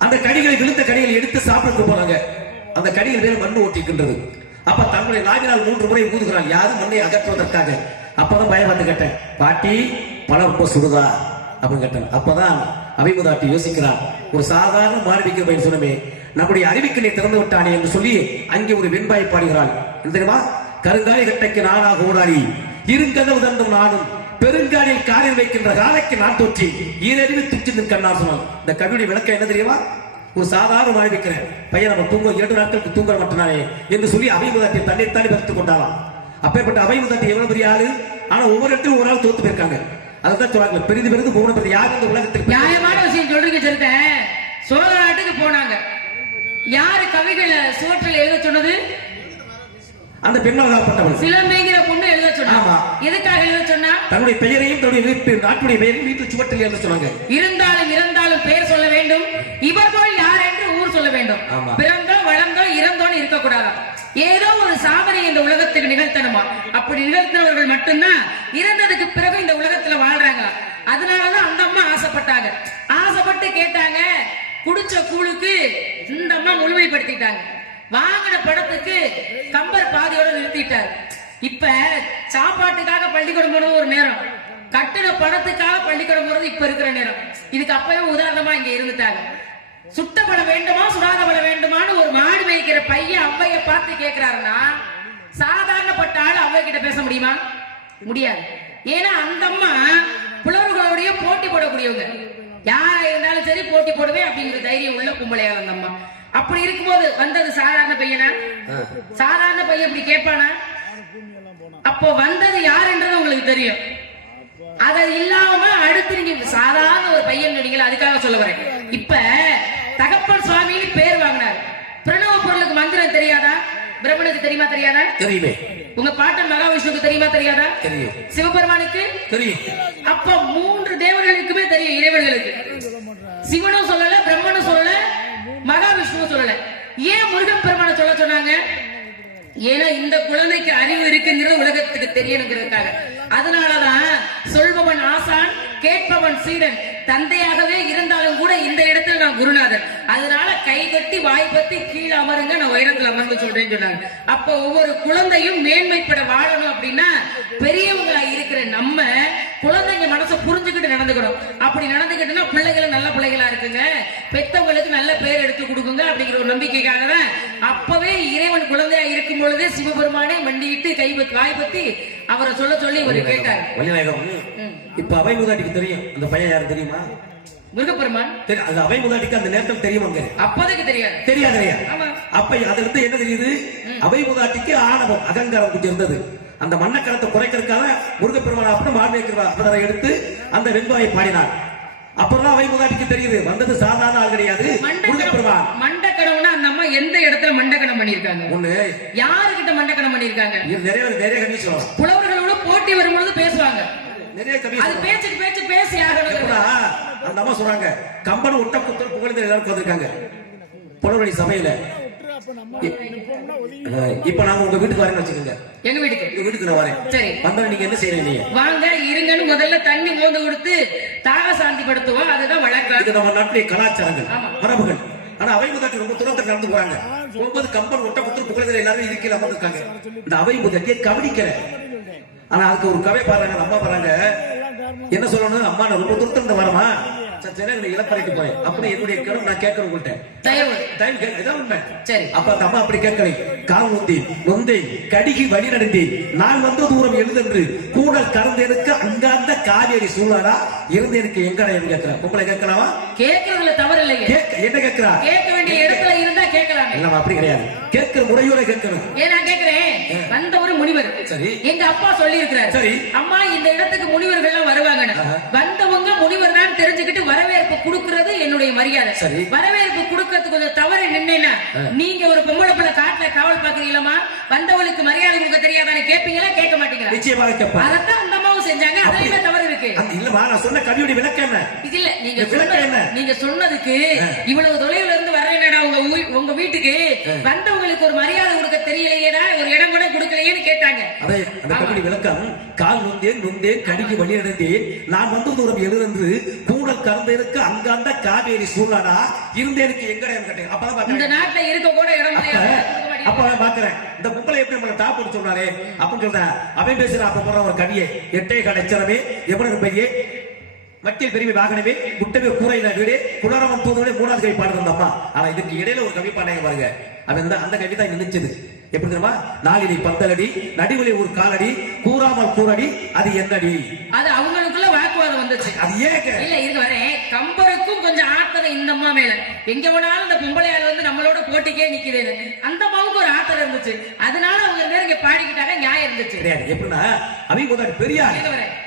அந்த கடிகளை விழுந்த கடிகளை எடுத்து சாப்பிட்டு போனாங்க. அந்த கடிகள் மேல மண் ஓட்டிக்கின்றது. அப்ப தன்னுடைய நாவினால் 3 முறை ஊதுகிறான். யாரும் மண்ணை அகற்றுவதற்காக. அப்பதான் பயம் வந்து கேட்டேன், பாட்டி பழம் ரொம்ப சுடுதா அப்படின்னு கேட்டேன். அப்பதான் அவை மூதாட்டி யோசிக்கிறார், ஒரு சாதாரண மாணவிக்கு பையன் சொன்னமே நம்முடைய அறிவிக்கலை திறந்து விட்டானே என்று சொல்லி அங்கே ஒரு வெண்பாய் பாடுகிறாள். தெரியுமா? கருங்காலி கட்டைக்கு நானாக ஓடாடி இருங்கதவு தந்தும் நானும் பெருங்காலில் காரில் வைக்கின்ற காலைக்கு நான் தோற்றி ஈரறிவு துச்சின் கண்ணா சொன்னான். இந்த கவியுடைய விளக்கம் என்ன தெரியுமா? ஒரு சாதாரண வாழ்விக்கிறேன் பையன் நம்ம தூங்க 2 நாட்களுக்கு தூங்க மாட்டானே என்று சொல்லி அவை மூதாட்டி தன்னைத்தானே பறித்துக் கொண்டாலாம். அப்பேற்பட்ட அவை மூதாட்டி எவ்வளவு பெரிய ஆளு. ஆனா ஒவ்வொரு இடத்திலும் ஒரு ஆள் தோத்து போயிருக்காங்க. அதுதான் சொல்றாங்க, பெரிது பெரிது போன பெரிய யார் இந்த உலகத்தில். நியாயமான விஷயம் சொல்றீங்க சொல்லிட்டேன். சோழ நாட்டுக்கு போனாங்க. யாரு கவிகளை சுவற்றில் எழுத சொன்னது? அந்த பெண்மகளாகப்பட்டவள் சிலம்பைங்கிற பொண்ணு எழுத சொன்னாங்க. எதுக்காக எழுத சொன்னா? தன்னுடைய பெயரையும் தன்னுடைய வீட்டு நாட்டுடைய பெயரையும் வீட்டு சுவற்றில் எழுத சொன்னாங்க. இருந்தாலும் இறந்தாலும் பெயர் சொல்ல வேண்டும், இவர்கள் யார் என்று ஊர் சொல்ல வேண்டும். பிறந்தோ வளர்ந்தோ இறந்தோன்னு இருக்கக்கூடாது. ஏதோ ஒரு சாதனை இந்த உலகத்துக்கு நிகழ்த்தணுமா? அப்படி நிகழ்த்தினவர்கள் மட்டும்தான் இறந்ததுக்கு பிறகு இந்த உலகத்துல வாழ்றாங்க. அதனாலதான் அந்த அம்மா ஆசைப்பட்டாங்க. ஆசைப்பட்டு கேட்டாங்க. குடிச்ச கூழுக்கு இந்த அம்மா முழுமைப்படுத்திட்டாங்க. வாங்கின படத்துக்கு கம்பர் பாதியோட நிறுத்திட்டார். இப்ப சாப்பாட்டுக்காக பள்ளிக்கூடம் போறது ஒரு நேரம், கட்டின படத்துக்காக பள்ளிக்கூடம் போறது இப்ப இருக்கிற நேரம். இதுக்கு அப்பவே உதாரணமா இங்க இருந்துட்டாங்க. சுட்ட பழம் வேண்டுமா சுடாத பழம் வேண்டுமான்னு ஒரு மாடு மேய்க்கிற பையன் அவ்வைய பார்த்து கேட்கிறாருன்னா சாதாரணப்பட்ட ஆள் அவ்வை கிட்ட பேச முடியுமா? முடியாது. ஏன்னா அந்த அம்மா புலவர்களுடைய போட்டி போடக்கூடியவங்க. யாரா இருந்தாலும் சரி போட்டி போடுவேன் அப்படிங்கிற தைரியம் உள்ள கும்பலையா அந்த அம்மா. அப்படி இருக்கும்போது வந்தது சாதாரண பையனா? சாதாரண பையன் இப்படி கேட்பானா? அப்போ வந்தது யாருன்றது உங்களுக்கு தெரியும். அது இல்லாம அடுத்து நீங்க சாதாரண ஒரு பையன் சொன்னீங்களா, அதுக்காக சொல்ல வரேன். இப்ப தகப்பன் சுவாமின்னு பேர் வாங்கினார். பிரணவ பொருளுக்கு மந்திரம் தெரியாதா? பிரம்மனுக்கு தெரியுமா தெரியாதா? தெரியுமே. உங்க பாட்டன் மகாவிஷ்ணுக்கு தெரியுமா தெரியாதா? தெரியும். சிவபெருமானுக்கு தெரியும். அப்ப 3 தேவர்களுக்குமே தெரியும், இறைவர்களுக்கு. சிவனும் சொல்லல, பிரம்மனும் சொல்லல, மகாவிஷ்ணுவும் சொல்லல. ஏன் முருகன் பெருமான சொல்ல சொன்னாங்க? ஏன்னா இந்த குழந்தைக்கு அறிவு இருக்குங்கிறது உலகத்துக்கு தெரியணுங்கிறதுக்காக. அதனாலதான் சொல்பவன் ஆசான், கேட்பவன் சீடன். தந்தையாகவே இருந்தாலும் கூட இந்த இடத்துல நான் குருநாதர். அதனால கை கட்டி வாய் பத்தி கீழே அமருங்க, நான் உயரத்துல அமர்ந்து சொல்றேன்னு சொன்னாங்க. அப்ப ஒவ்வொரு குழந்தையும் மேன்மைப்பட வாழணும் அப்படின்னா பெரியவங்களா இருக்கிற நம்ம குழந்தைங்க மனசை புரிஞ்சுக்கிட்டு நடந்துக்கணும். அப்படி நடந்துக்கிட்டுனா பிள்ளைகளும் நல்ல பிள்ளைகளா இருக்குங்க, பெத்தவங்களுக்கு நல்ல பேர் எடுத்து கொடுக்குங்க அப்படிங்கிற ஒரு நம்பிக்கைக்காக தான் அப்பவே இறைவன் குழந்தையா இருக்கும் பொழுதே சிவபெருமானே மண்டிட்டு கை வாய் பத்தி அவரை சொல்ல சொல்லி இவர் கேட்டார். இப்ப அவை மூதாட்டிக்கு தெரியும் அந்த பையன் யாரு தெரியுமா? முருகப்பெருமான். அது அவை மூதாட்டிக்கு அந்த நேரத்தில் தெரியுமாங்க? அப்போதைக்கு தெரியாது. தெரியாது. அப்ப அதுல இருந்து என்ன தெரியுது? அவை மூதாட்டிக்கு ஆணவம், அகங்காரம் கொஞ்சம் இருந்தது. அந்த மண்ணக்கரத்தை குறைக்கிறதுக்காக முருகப்பெருமான் அப்புறம் மார்பேக்கிற எடுத்து அந்த வெண்பாயை பாடினார். அப்புறம் அவை மூதாட்டிக்கு தெரியுது வந்தது சாதாரண ஆள் கிடையாது முருகப்பெருமான். மண்டக்கணம்னா அந்த அம்மா எந்த இடத்துல மண்டக்கணம் பண்ணிருக்காங்க? ஒண்ணு யாருகிட்ட மண்டக்கணம் பண்ணிருக்காங்க? நிறைய கண்டிஷன் புலவர்களோட போட்டி வரும்பொழுது பேசுவாங்க. நிறைய கவி அது பேச்சு பேசி அந்த அம்மா சொல்றாங்க கம்பன் ஒட்ட குத்தல் புகழ்ந்து எல்லாரும் வந்திருக்காங்க புலவரணி சபையில. இப்ப நாங்க உங்க வீட்டுக்கு வரேன்னு வச்சுக்கோங்க. எங்க வீட்டுக்கு நான் வரேன். சரி, வந்தா நீங்க என்ன செய்யறீங்க? வாங்க இருங்கன்னு முதல்ல தண்ணி மோந்து கொடுத்து தாக சாந்தி படுத்துவோம். அதுதான் வழக்கம். இது நம்ம நாட்டுடைய கலாச்சாரங்கள், மரபுகள். ஆனா அவை முதட்டி ரொம்ப தூரத்தில் நடந்து போறாங்க. ஒன்பது கம்பன் ஒட்ட குத்தல் புகழ்ந்து எல்லாரும் இருக்கையில் அமர்ந்திருக்காங்க. இந்த அவை முதட்டியை கவனிக்கல. ஆனா அதுக்கு ஒரு கவை பாடுறாங்க, அம்மா பாருங்க என்ன சொல்லணும்? அம்மா நான் ரொம்ப தூரத்துல இருந்து வரமா இளப்பறைக்கு போய் அப்படி என்னுடைய கருத்து நான் கேட்கணும் உங்கள்கிட்ட. உண்மை. சரி, அப்ப அந்த அம்மா அப்படி கேட்கலை. கால் நொந்தி நொந்தை கடிகி வழி நடந்தேன் நான் வந்த தூரம் எழுதென்று கூடல் கறந்தேனுக்கு அங்காந்த காவேரி சூழலா இருந்தேனுக்கு எங்கடா என்று கேட்கிறேன். உங்களை கேட்கலாமா? கேட்கறதுல தவறு இல்லையே. என்ன கேட்கிறா? கேட்க வேண்டிய இடத்துல இருந்தா கேட்கலாம். இல்ல அப்படி கிடையாது, கேட்கிற முறையோட கேட்கணும். ஏன் நான் கேட்கிறேன், வந்த ஒரு முனிவர். சரி, எங்க அப்பா சொல்லி இருக்கிறார். சரி, அம்மா இந்த இடத்துக்கு முனிவர்கள் எல்லாம் வருவாங்க. வந்தவங்க முனிவர் தான் தெரிஞ்சுக்கிட்டு வரவேற்பு கொடுக்கிறது என்னுடைய மரியாதை. சரி, வரவேற்பு கொடுக்கறது கொஞ்சம் தவறு நின்னா நீங்க ஒரு பொம்பளை பிள்ளை காட்டுல காவல் பாக்குறீங்களா? வந்தவங்களுக்கு மரியாதை கொடுக்க தெரியாதானே கேட்பீங்களா? கேட்க மாட்டீங்களா? நிச்சயமாக கேட்பேன். அதான் அந்த அம்மாவும் செஞ்சாங்க. அதுல என்ன தவறு இருக்கு? இல்லமா நான் சொன்ன கவியோட விளக்கம் என்ன? இல்ல நீங்க சொன்னதுக்கு இவ்வளவு தொலைவுல இருந்து வரேனடா உங்க வீட்டுக்கு வந்தவங்களுக்கு ஒரு மரியாதை கொடுக்க தெரியலையேடா, ஒரு இடம் கூட கொடுக்கலையேன்னு கேட்டாங்க. அதே அந்த கவியோட விளக்கம் கால் நொந்தேன் கடிக்கு வழி நடந்தேன் நான் வந்து தூரம் எழுந்து கூடல் கறந்தேனுக்கு அங்காந்த காவேரி சூழலா இருந்தேனுக்கு எங்கடா கேட்டேன். அப்பதான் இந்த நாட்டுல இருக்க கூட இடம் அப்ப பாக்குறேன் இந்த கும்பலை எப்படி நம்மள டாப் போட்டு சொன்னாரே அப்படின்னு சொல்றேன். அவன் பேசுற அப்ப போற ஒரு கவியை எட்டே கடைச்சரவே எவ்வளவு பெரிய மத்தியில் பெரிய வாகனமே முட்டவே கூரையில வீடு குலரமன் தூதோட மூணாவது கவி பாடுற அம்மா. ஆனா இதுக்கு இடையில ஒரு கவி பாடுங்க பாருங்க. அவன் அந்த கவி தான் நினைச்சது எப்படி தெரியுமா? நாளிலே பந்தலடி நடுவிலே ஒரு காலடி கூறாமல் கூறடி அது என்னடி. அது அவங்களுக்குள்ள வாக்குவாதம் வந்துச்சு. அது ஏக இல்ல இருக்கு வரேன். கம்பருக்கும் கொஞ்சம் ஆத்தரை இந்த அம்மா மேல எங்க வேணாலும் இந்த பொம்பளையால் வந்து நம்மளோட போட்டிக்கே நிக்குது. அந்த அம்மாவுக்கு ஒரு ஆத்தரை இருந்துச்சு. அதனால அவங்க நேரம் இங்க பாடிக்கிட்டாங்க. நியாயம் இருந்துச்சு. எப்படின்னா அவங்க பெரிய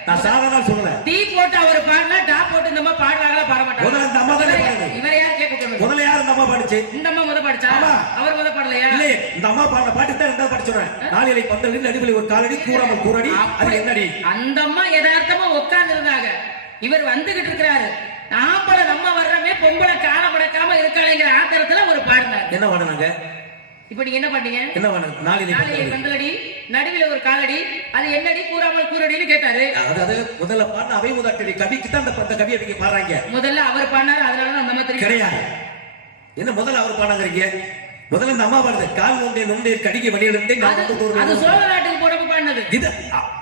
நான் சாதாரண சொல்லல. டீ போட்டு அவர் பாடினா டா போட்டு இந்த அம்மா பாடுறாங்களா பாட மாட்டாங்க. இவரை யார் கேட்க சொல்லுங்க. முதல்ல யார் இந்த அம்மா பாடுச்சு? இந்த அம்மா முத பாடிச்சா? அவர் முத பாடலையா? இல்ல இந்த அம்மா பாடின பாட்டு தான் ரெண்டாவது படிச்சுறேன். நாளிலே பந்தலில் நடுவிலே ஒரு காலடி கூறாமல் கூறடி அது என்னடி. அந்த அம்மா யதார்த்தமா உட்கார்ந்து இருந்தாங்க. இவர் வந்துகிட்டு இருக்கிறாரு. ஆம்பளை நம்ம வர்றமே பொம்பளை கால படக்காம இருக்காளேங்கிற ஆத்திரத்துல ஒரு பாடினார். என்ன பாடினாங்க? இப்ப நீங்க என்ன பண்ணீங்க? என்ன பாடுங்க? நாளிலே பந்தலடி நடுவில ஒரு காலடி அது என்னடி கூறாமல் கூறடின்னு கேட்டாரு. அதாவது முதல்ல பாடின அவை முதட்டி கவிக்கு தான் அந்த கவியை நீங்க பாடுறாங்க. முதல்ல அவர் பாடினாரு. அதனால அந்த மாதிரி கிடையாது. என்ன முதல்ல அவர் பாடுறாங்க? முதல்ல இந்த அம்மா பாடுது கால் நொந்தே கடிகை வழியிலிருந்தே அது சோழ நாட்டுக்கு போறப்ப பாடினது. இது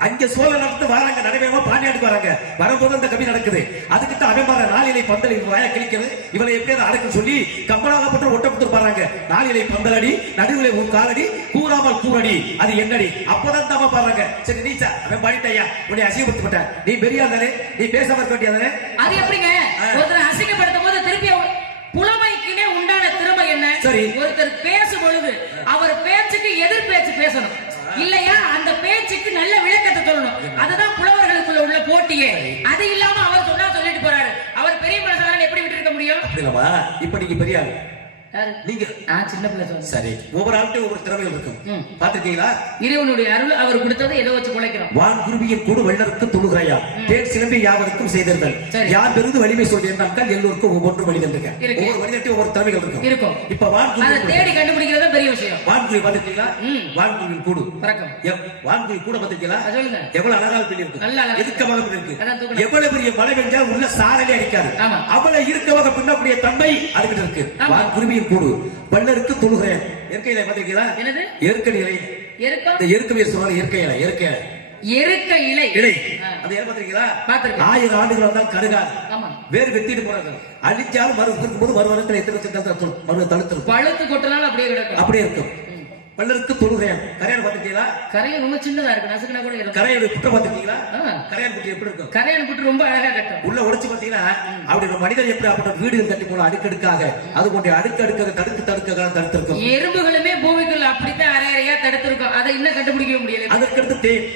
அங்க சோழ நாட்டு வராங்க நடைபெறமா பாண்டியாட்டுக்கு வராங்க. வரும்போது அந்த கவி நடக்குது. அதுக்கு தான் அவன் பாரு நாளிலை பந்தல் வாய கிழிக்கிறது இவளை எப்படியாவது அடக்குன்னு சொல்லி கம்பனாகப்பட்ட ஒட்டப்புத்து பாடுறாங்க. நாளிலை பந்தலடி நடுவிலே ஒரு காலடி கூறாமல் கூறடி அது என்னடி. அப்பதான் தம்மா பாடுறாங்க. சரி நீச்சா அவன் பாடிட்டாயா உன்னை அசிங்கப்படுத்தப்பட்ட நீ பெரியா தானே நீ பேசாம இருக்க வேண்டியதானே. அது எப்படிங்க ஒருத்தர் அசிங்கப்படுத்தும் போது திருப்பி புலமைக்குனே உண்டான திறமை என்ன? சரி, ஒருத்தர் பேசும் பொழுது அவர் பேச்சுக்கு எதிர் பேச்சு பேசணும் இல்லையா? அந்த பேச்சுக்கு நல்ல விளக்கத்தை சொல்லணும். அதுதான் புலவர்களுக்குள்ள உள்ள போட்டியே. அது இல்லாம அவர் சொன்னா சொல்லிட்டு போறாரு. அவர் பெரிய மனசாரன் எப்படி விட்டு இருக்க முடியும்? இப்ப நீங்க பெரிய நீங்க சின்ன பிள்ளை சொல்லுங்க. சரி, ஒவ்வொரு ஆள்கிட்டையும் ஒவ்வொரு திறமைகள் இருக்கும். பாத்துருக்கீங்களா? இறைவனுடைய அருள் அவர் கொடுத்ததை ஏதோ வச்சு குலைக்கிறோம். வான் குருவியின் கூடு வெள்ளருக்கு தொழுகிறாயா, தேன் சிலம்பி யாவருக்கும் செய்தீர்கள், யார் பெருந்து வலிமை சொல்லியிருந்தால் எல்லோருக்கும் ஒவ்வொன்று வழி தந்துங்க. ஒவ்வொரு மனிதர்கிட்டையும் ஒவ்வொரு திறமைகள் இருக்கும். இப்ப வான் குருவி தேடி கண்டுபிடிக்கிறதா பெரிய விஷயம். வான் குருவி பாத்துருக்கீங்களா? வான் குருவியின் கூடு பறக்கும். வான் குருவி கூட பாத்துருக்கீங்களா? சொல்லுங்க. எவ்வளவு அழகாக பிள்ளை இருக்கு, நல்ல எதுக்கமாக இருக்கு. எவ்வளவு பெரிய மழை பெஞ்சால் உள்ள சாரலே அடிக்காது. அவ்வளவு இருக்கமாக பின்னக்கூடிய தன்மை அதுகிட்ட இருக்கு. வான் குருவியின் கூடு வெள்ளருக்கு தொழுகிறேன். இயற்கையில பாத்துருக்கீங்களா? இயற்கை இலை, இந்த இயற்கை சொல்றாங்க. இயற்கை இலை, இயற்கை எருக்க இலை இலை அது ஏன் பாத்திருக்கீங்களா? 1000 ஆண்டுகள் வந்தால் கருகாது, வேறு வெட்டிட்டு போறாங்க. அழிச்சாலும் இருக்கும்போது மறுவாரத்தில் எத்தனை மறு தடுத்து பழுத்து கொட்டனாலும் அப்படியே கிடக்கும். அப்படியே இருக்கும். பல்லருக்கு தொழுகிறேன். கரையான் பாத்திருக்கீங்களா? கரையான் ரொம்ப சின்னதா இருக்கு, நசுக்குனா கூட இருக்கும். கரையான் புற்ற பாத்திருக்கீங்களா? கரையான் புற்று எப்படி இருக்கும்? கரையான் புற்று ரொம்ப அழகா கட்டும். உள்ள உடைச்சு பாத்தீங்கன்னா அப்படி ஒரு மனிதன் எப்படி அப்படி வீடுகள் கட்டி போல அடுக்கடுக்காக அது போன்ற அடுக்கடுக்காக தடுத்திருக்கும். எறும்புகளுமே பூமிக்குள்ள அப்படித்தான் அரையா தடுத்திருக்கும். அதை இன்னும் கண்டுபிடிக்க முடியல. அதற்கடுத்து தேன்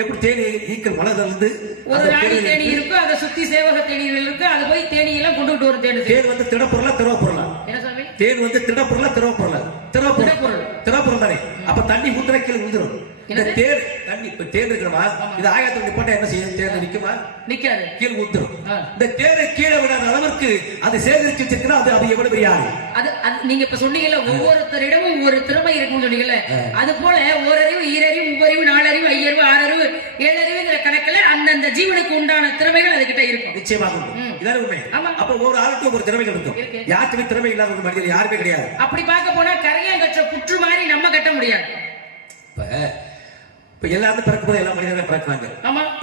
எப்படி தேனி ஈக்கள் மலர்ல இருந்து ஒரு ராணி தேனி இருக்கு, அதை சுத்தி சேவக தேனீர்கள் இருக்கு. அது போய் தேனி எல்லாம் கொண்டுட்டு வரும். தேன் வந்து திடப்பொருளா திரவ பொருளா? என்ன சாமி? தேன் வந்து திடப்பொருளா திரவ பொருளா? திரவப்பொருள் தானே. அப்ப தண்ணி ஊத்துற கீழே விழுந்துரும். இந்த தேன் தண்ணி இப்ப தேன் இருக்கிறமா, இது ஆயத்தம் நிப்பாட்ட என்ன செய்யும்? தேன் நிக்குமா? நிக்காது, கீழே ஊத்துரும். இந்த தேனை கீழே விடாத அளவுக்கு அது சேகரிச்சு வச்சிருக்கா. அது எவ்வளவு பெரிய ஆளு. அது நீங்க இப்ப சொன்னீங்கல்ல, ஒவ்வொருத்தரிடமும் ஒரு திறமை இருக்குன்னு சொன்னீங்கல்ல. அது போல ஓரறிவு, ஈரறிவு, முப்பறிவு, 4 அறிவு, 5 அறிவு, 6 அறிவு, 7 அறிவுங்கிற கணக்குல அந்தந்த ஜீவனுக்கு உண்டான திறமைகள் அதுகிட்ட இருக்கும். நிச்சயமாக இதான் உண்மை. அப்ப ஒரு ஆளுக்கு ஒரு திறமைகள் இருக்கும். யாருக்குமே திறமை இல்லாத ஒரு மனிதர் யாருமே கிடையாது. அப்படி பார்க்க போனா கரையான் கற்ற புற்று மாதிரி நம்ம கட்ட முடியாது. இப்ப எல்லாரும் பிறக்கும்போது எல்லா மனிதர்களும் பிறக்கிறாங்க.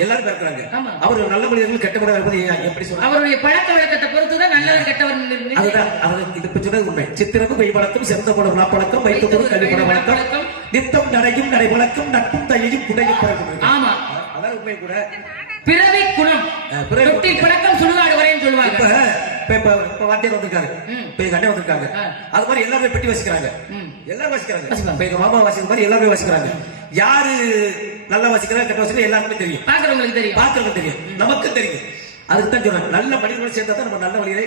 எல்லாரும் பிறக்கிறாங்க. அவர் நல்ல மனிதர்கள் கெட்ட மனிதர்கள் எப்படி சொல்றாங்க? அவருடைய பழக்க வழக்கத்தை பொறுத்துதான் நல்லவர் கெட்டவர். அதுதான் இது சொன்னது உண்மை. சித்திரமும் மெய் வழக்கம், சிறந்த போட நாப்பழக்கம், வைத்தோடு கல்வி பட வழக்கம், நித்தம் நடையும் நடை வழக்கம், நட்பும் தையையும் குடையும் பழக்கம். ஆமா, அதான் உண்மை கூட. பிறவை குணம், தொட்டில் பழக்கம், சுடுகாடு வரைன்னு சொல்லுவாங்க. இப்ப வாத்தியார் வந்திருக்காங்க, இப்ப எங்க அண்ணன் வந்திருக்காங்க. அது மாதிரி எல்லாருமே பெட்டி வசிக்கிறாங்க. எல்லாரும் வாசிக்கிறாங்க. எங்க மாமா வாசிக்கிற மாதிரி எல்லாருமே வாசிக்கிறாங்க. யாரு நல்லா வாசிக்கிறாங்க கெட்ட வாசிக்கிறாங்க எல்லாருக்குமே தெரியும். பாக்குறவங்களுக்கு தெரியும், நமக்கு தெரியும். அதுக்கு தான் சொல்றேன், நல்ல மனிதர்கள் சேர்ந்தா தான் நம்ம நல்ல வழியை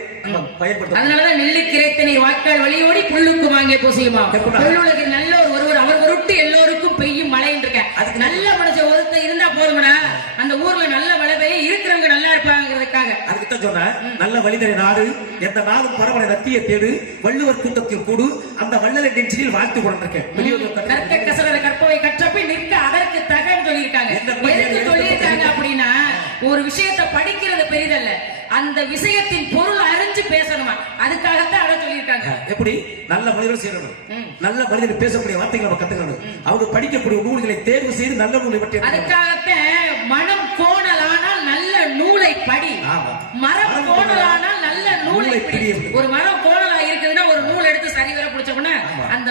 பயன்படுத்தணும். அதனாலதான் நெல்லு கிரைத்தனை வாய்க்கால் வழியோடி புல்லுக்கு வாங்கிய பூசியுமா. புல்லுலகில் நல்ல ஒருவர் அவர் பொருட்டு எல்லோருக்கும் பெய்யும் மழைன்னு இருக்க. அதுக்கு நல்ல மனுஷன் ஒருத்தர் இருந்தா போதும்னா அந்த ஊர்ல நல்ல மழை பெய்ய இருக்கிறவங்க நல்லா இருப்பாங்கிறதுக்காக. அதுக்கு தான் சொன்னேன், நல்ல வழிதரை நாடு எந்த நாளும் பரவலை ரத்திய தேடு வள்ளுவர் கூட்டத்தில் கூடு அந்த வள்ளலை நெஞ்சில் வாழ்த்து கொண்டிருக்கேன். கற்க கசலர கற்பவை கற்றப்பை நிற்க அதற்கு தகன்னு சொல்லியிருக்காங்க. எதுக்கு சொல்லியிருக்காங்க அப்படின்னா, ஒரு விஷயத்தை படிக்கிறது பெரிதல்ல, அந்த விஷயத்தின் பொருள் அறிஞ்சு பேசணுமா, அதுக்காகத்தான் அதை சொல்லியிருக்காங்க. எப்படி நல்ல மனிதர்கள் சேரணும், நல்ல மனிதர்கள் பேசக்கூடிய வார்த்தைகளை நம்ம கத்துக்கணும். அவங்க படிக்கக்கூடிய நூல்களை தேர்வு செய்து நல்ல நூலை பற்றி. அதுக்காகத்தான் மனம் கோணலானால் நல்ல நூலை படி, மரம் கோணலானால் நல்ல நூலை படி. ஒரு மரம் கோணலா இருக்குதுன்னா ஒரு நூல் எடுத்து சரிவர பிடிச்சோம்னா அந்த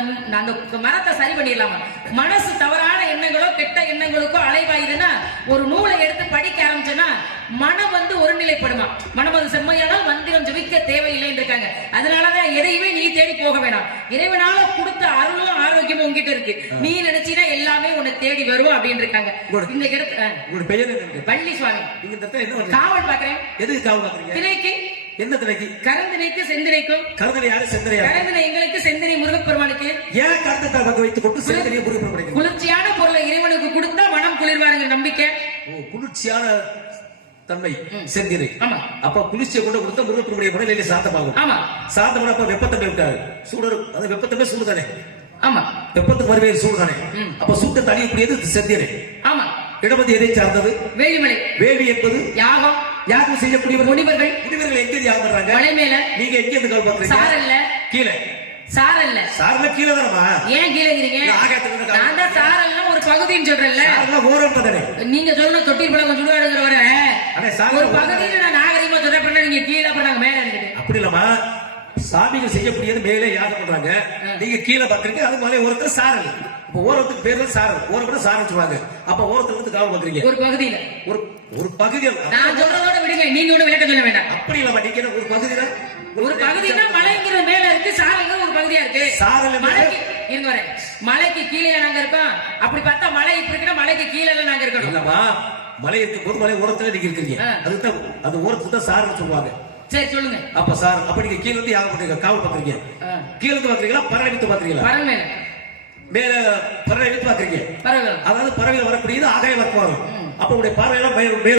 மரத்தை சரி பண்ணிடலாமா. மனசு தவறான எண்ணங்களோ கெட்ட எண்ணங்களுக்கோ அலைவாயுதுன்னா ஒரு நூலை எடுத்து படிக்க ஆரம்பிச்சோன்னா மனம் வந்து ஒருநிலைப்படுமா. மனம் அது செம்மையானால் மந்திரம் ஜபிக்க தேவையில்லைன்னு இருக்காங்க. அதனாலதான் எதையுமே நீ தேடி போக வேணாம். இறைவனால கொடுத்த அருளும் ஆரோக்கியமும் உங்ககிட்ட இருக்கு. நீ நினைச்சீனா எல்லாமே உன்னை தேடி வரும் அப்படின்னு இருக்காங்க. இந்த இடத்துல பள்ளி சுவாமி காவல் பாக்குறேன். எதுக்கு காவல் பாக்குறீங்க? திணைக்கு. என்ன திணைக்கு? கரந்தினைக்கு செந்தினைக்கும். கரந்தினை யாரு? செந்தினை. கரந்தினை எங்களுக்கு, செந்தினை முருகப்பெருமானுக்கு. ஏன் கருத்தை பக்கம் வைத்துக் கொண்டு செந்தினை முருகப்பெருமானுக்கு குளிர்ச்சியான பொருளை இறைவனுக்கு கொடுத்தா மனம் குளிர்வாருங்கிற நம்பிக்கை. குளிர்ச்சியான தன்மை செந்தினை. ஆமா, அப்ப குளிர்ச்சியை கொண்டு கொடுத்தா முருகப்பெருமானுடைய மனநிலை சாந்தமாகும். ஆமா, சாந்தமான அப்ப வெப்பத்தன்மை இருக்காது. சூடு, அது வெப்பத்தன்மை சூடு தானே. ஆமா, வெப்பத்துக்கு மறுபடியும் சூடு தானே. அப்ப சூட்டை தணியக்கூடியது செந்தினை. ஆமா, இடமதி எதை சார்ந்தது? வேலிமலை. வேலி என்பது யாகம். யாகம் செய்யக்கூடிய முனிவர்கள். முனிவர்கள் எங்க யாகம் பண்றாங்க? மலை மேல. நீங்க எங்க இருந்து கால் பாக்குறீங்க? சாரல்ல. கீழே. சாரல்ல. சாரல்ல கீழே தானமா? ஏன் கீழேங்கிறீங்க? நான் தான் சாரல்ல ஒரு பகுதின்னு சொல்றேன்ல. சாரல்ல ஓரம் தானே. நீங்க சொல்லுங்க தொட்டில் பழக்கம் சுடுகாடுங்கிறவர ஒரு பகுதியில நான் நாகரிகமா சொல்றேன். நீங்க கீழே பண்ணாங்க மேல இருக்கு. அப்படி இல்லமா, சாமிகள் செய்யக்கூடியது மேலே யாகம் பண்றாங்க, நீங்க கீழே பாக்குறீங்க. அது மேலே ஒருத்தர் சாரல். ஓரத்துக்கு பேர் சாரல், ஓரம் கூட சாரல் சொல்லுவாங்க. அப்ப ஓரத்துல இருந்து காவல் பாக்குறீங்க ஒரு பகுதியில. ஒரு பகுதியில் நான் சொல்றதோட விடுங்க, நீங்க ஒண்ணு விளக்க சொல்ல வேண்டாம். அப்படி இல்ல, நீங்க ஒரு பகுதியில, ஒரு பகுதினா மலைங்கிற மேல இருக்கு, சாரல்ங்க ஒரு பகுதியா இருக்கு. சாரல் மலைக்கு இருங்க வரேன். மலைக்கு கீழே நாங்க இருக்கோம். அப்படி பார்த்தா மலை இப்படி இருக்குன்னா மலைக்கு கீழே நாங்க இருக்கணும். இல்லவா, மலை இருக்கும் போது மலை ஓரத்துல நீங்க இருக்கீங்க. அதுதான் அது ஓரத்துக்கு தான் சாரல் சொல்லுவாங்க. சரி சொல்லுங்க. அப்ப சார் அப்ப நீங்க கீழ இருந்து யாக பண்றீங்க, காவல் பண்றீங்க. கீழ இருந்து பாக்குறீங்களா, பறவை வித்து பாக்குறீங்களா? பறவை மேல. மேல பறவை வித்து பாக்குறீங்க. பறவை. அதாவது பறவையில வரக்கூடியது ஆகாய வர்க்கம் வரும். அப்ப உங்களுடைய பார்வையெல்லாம்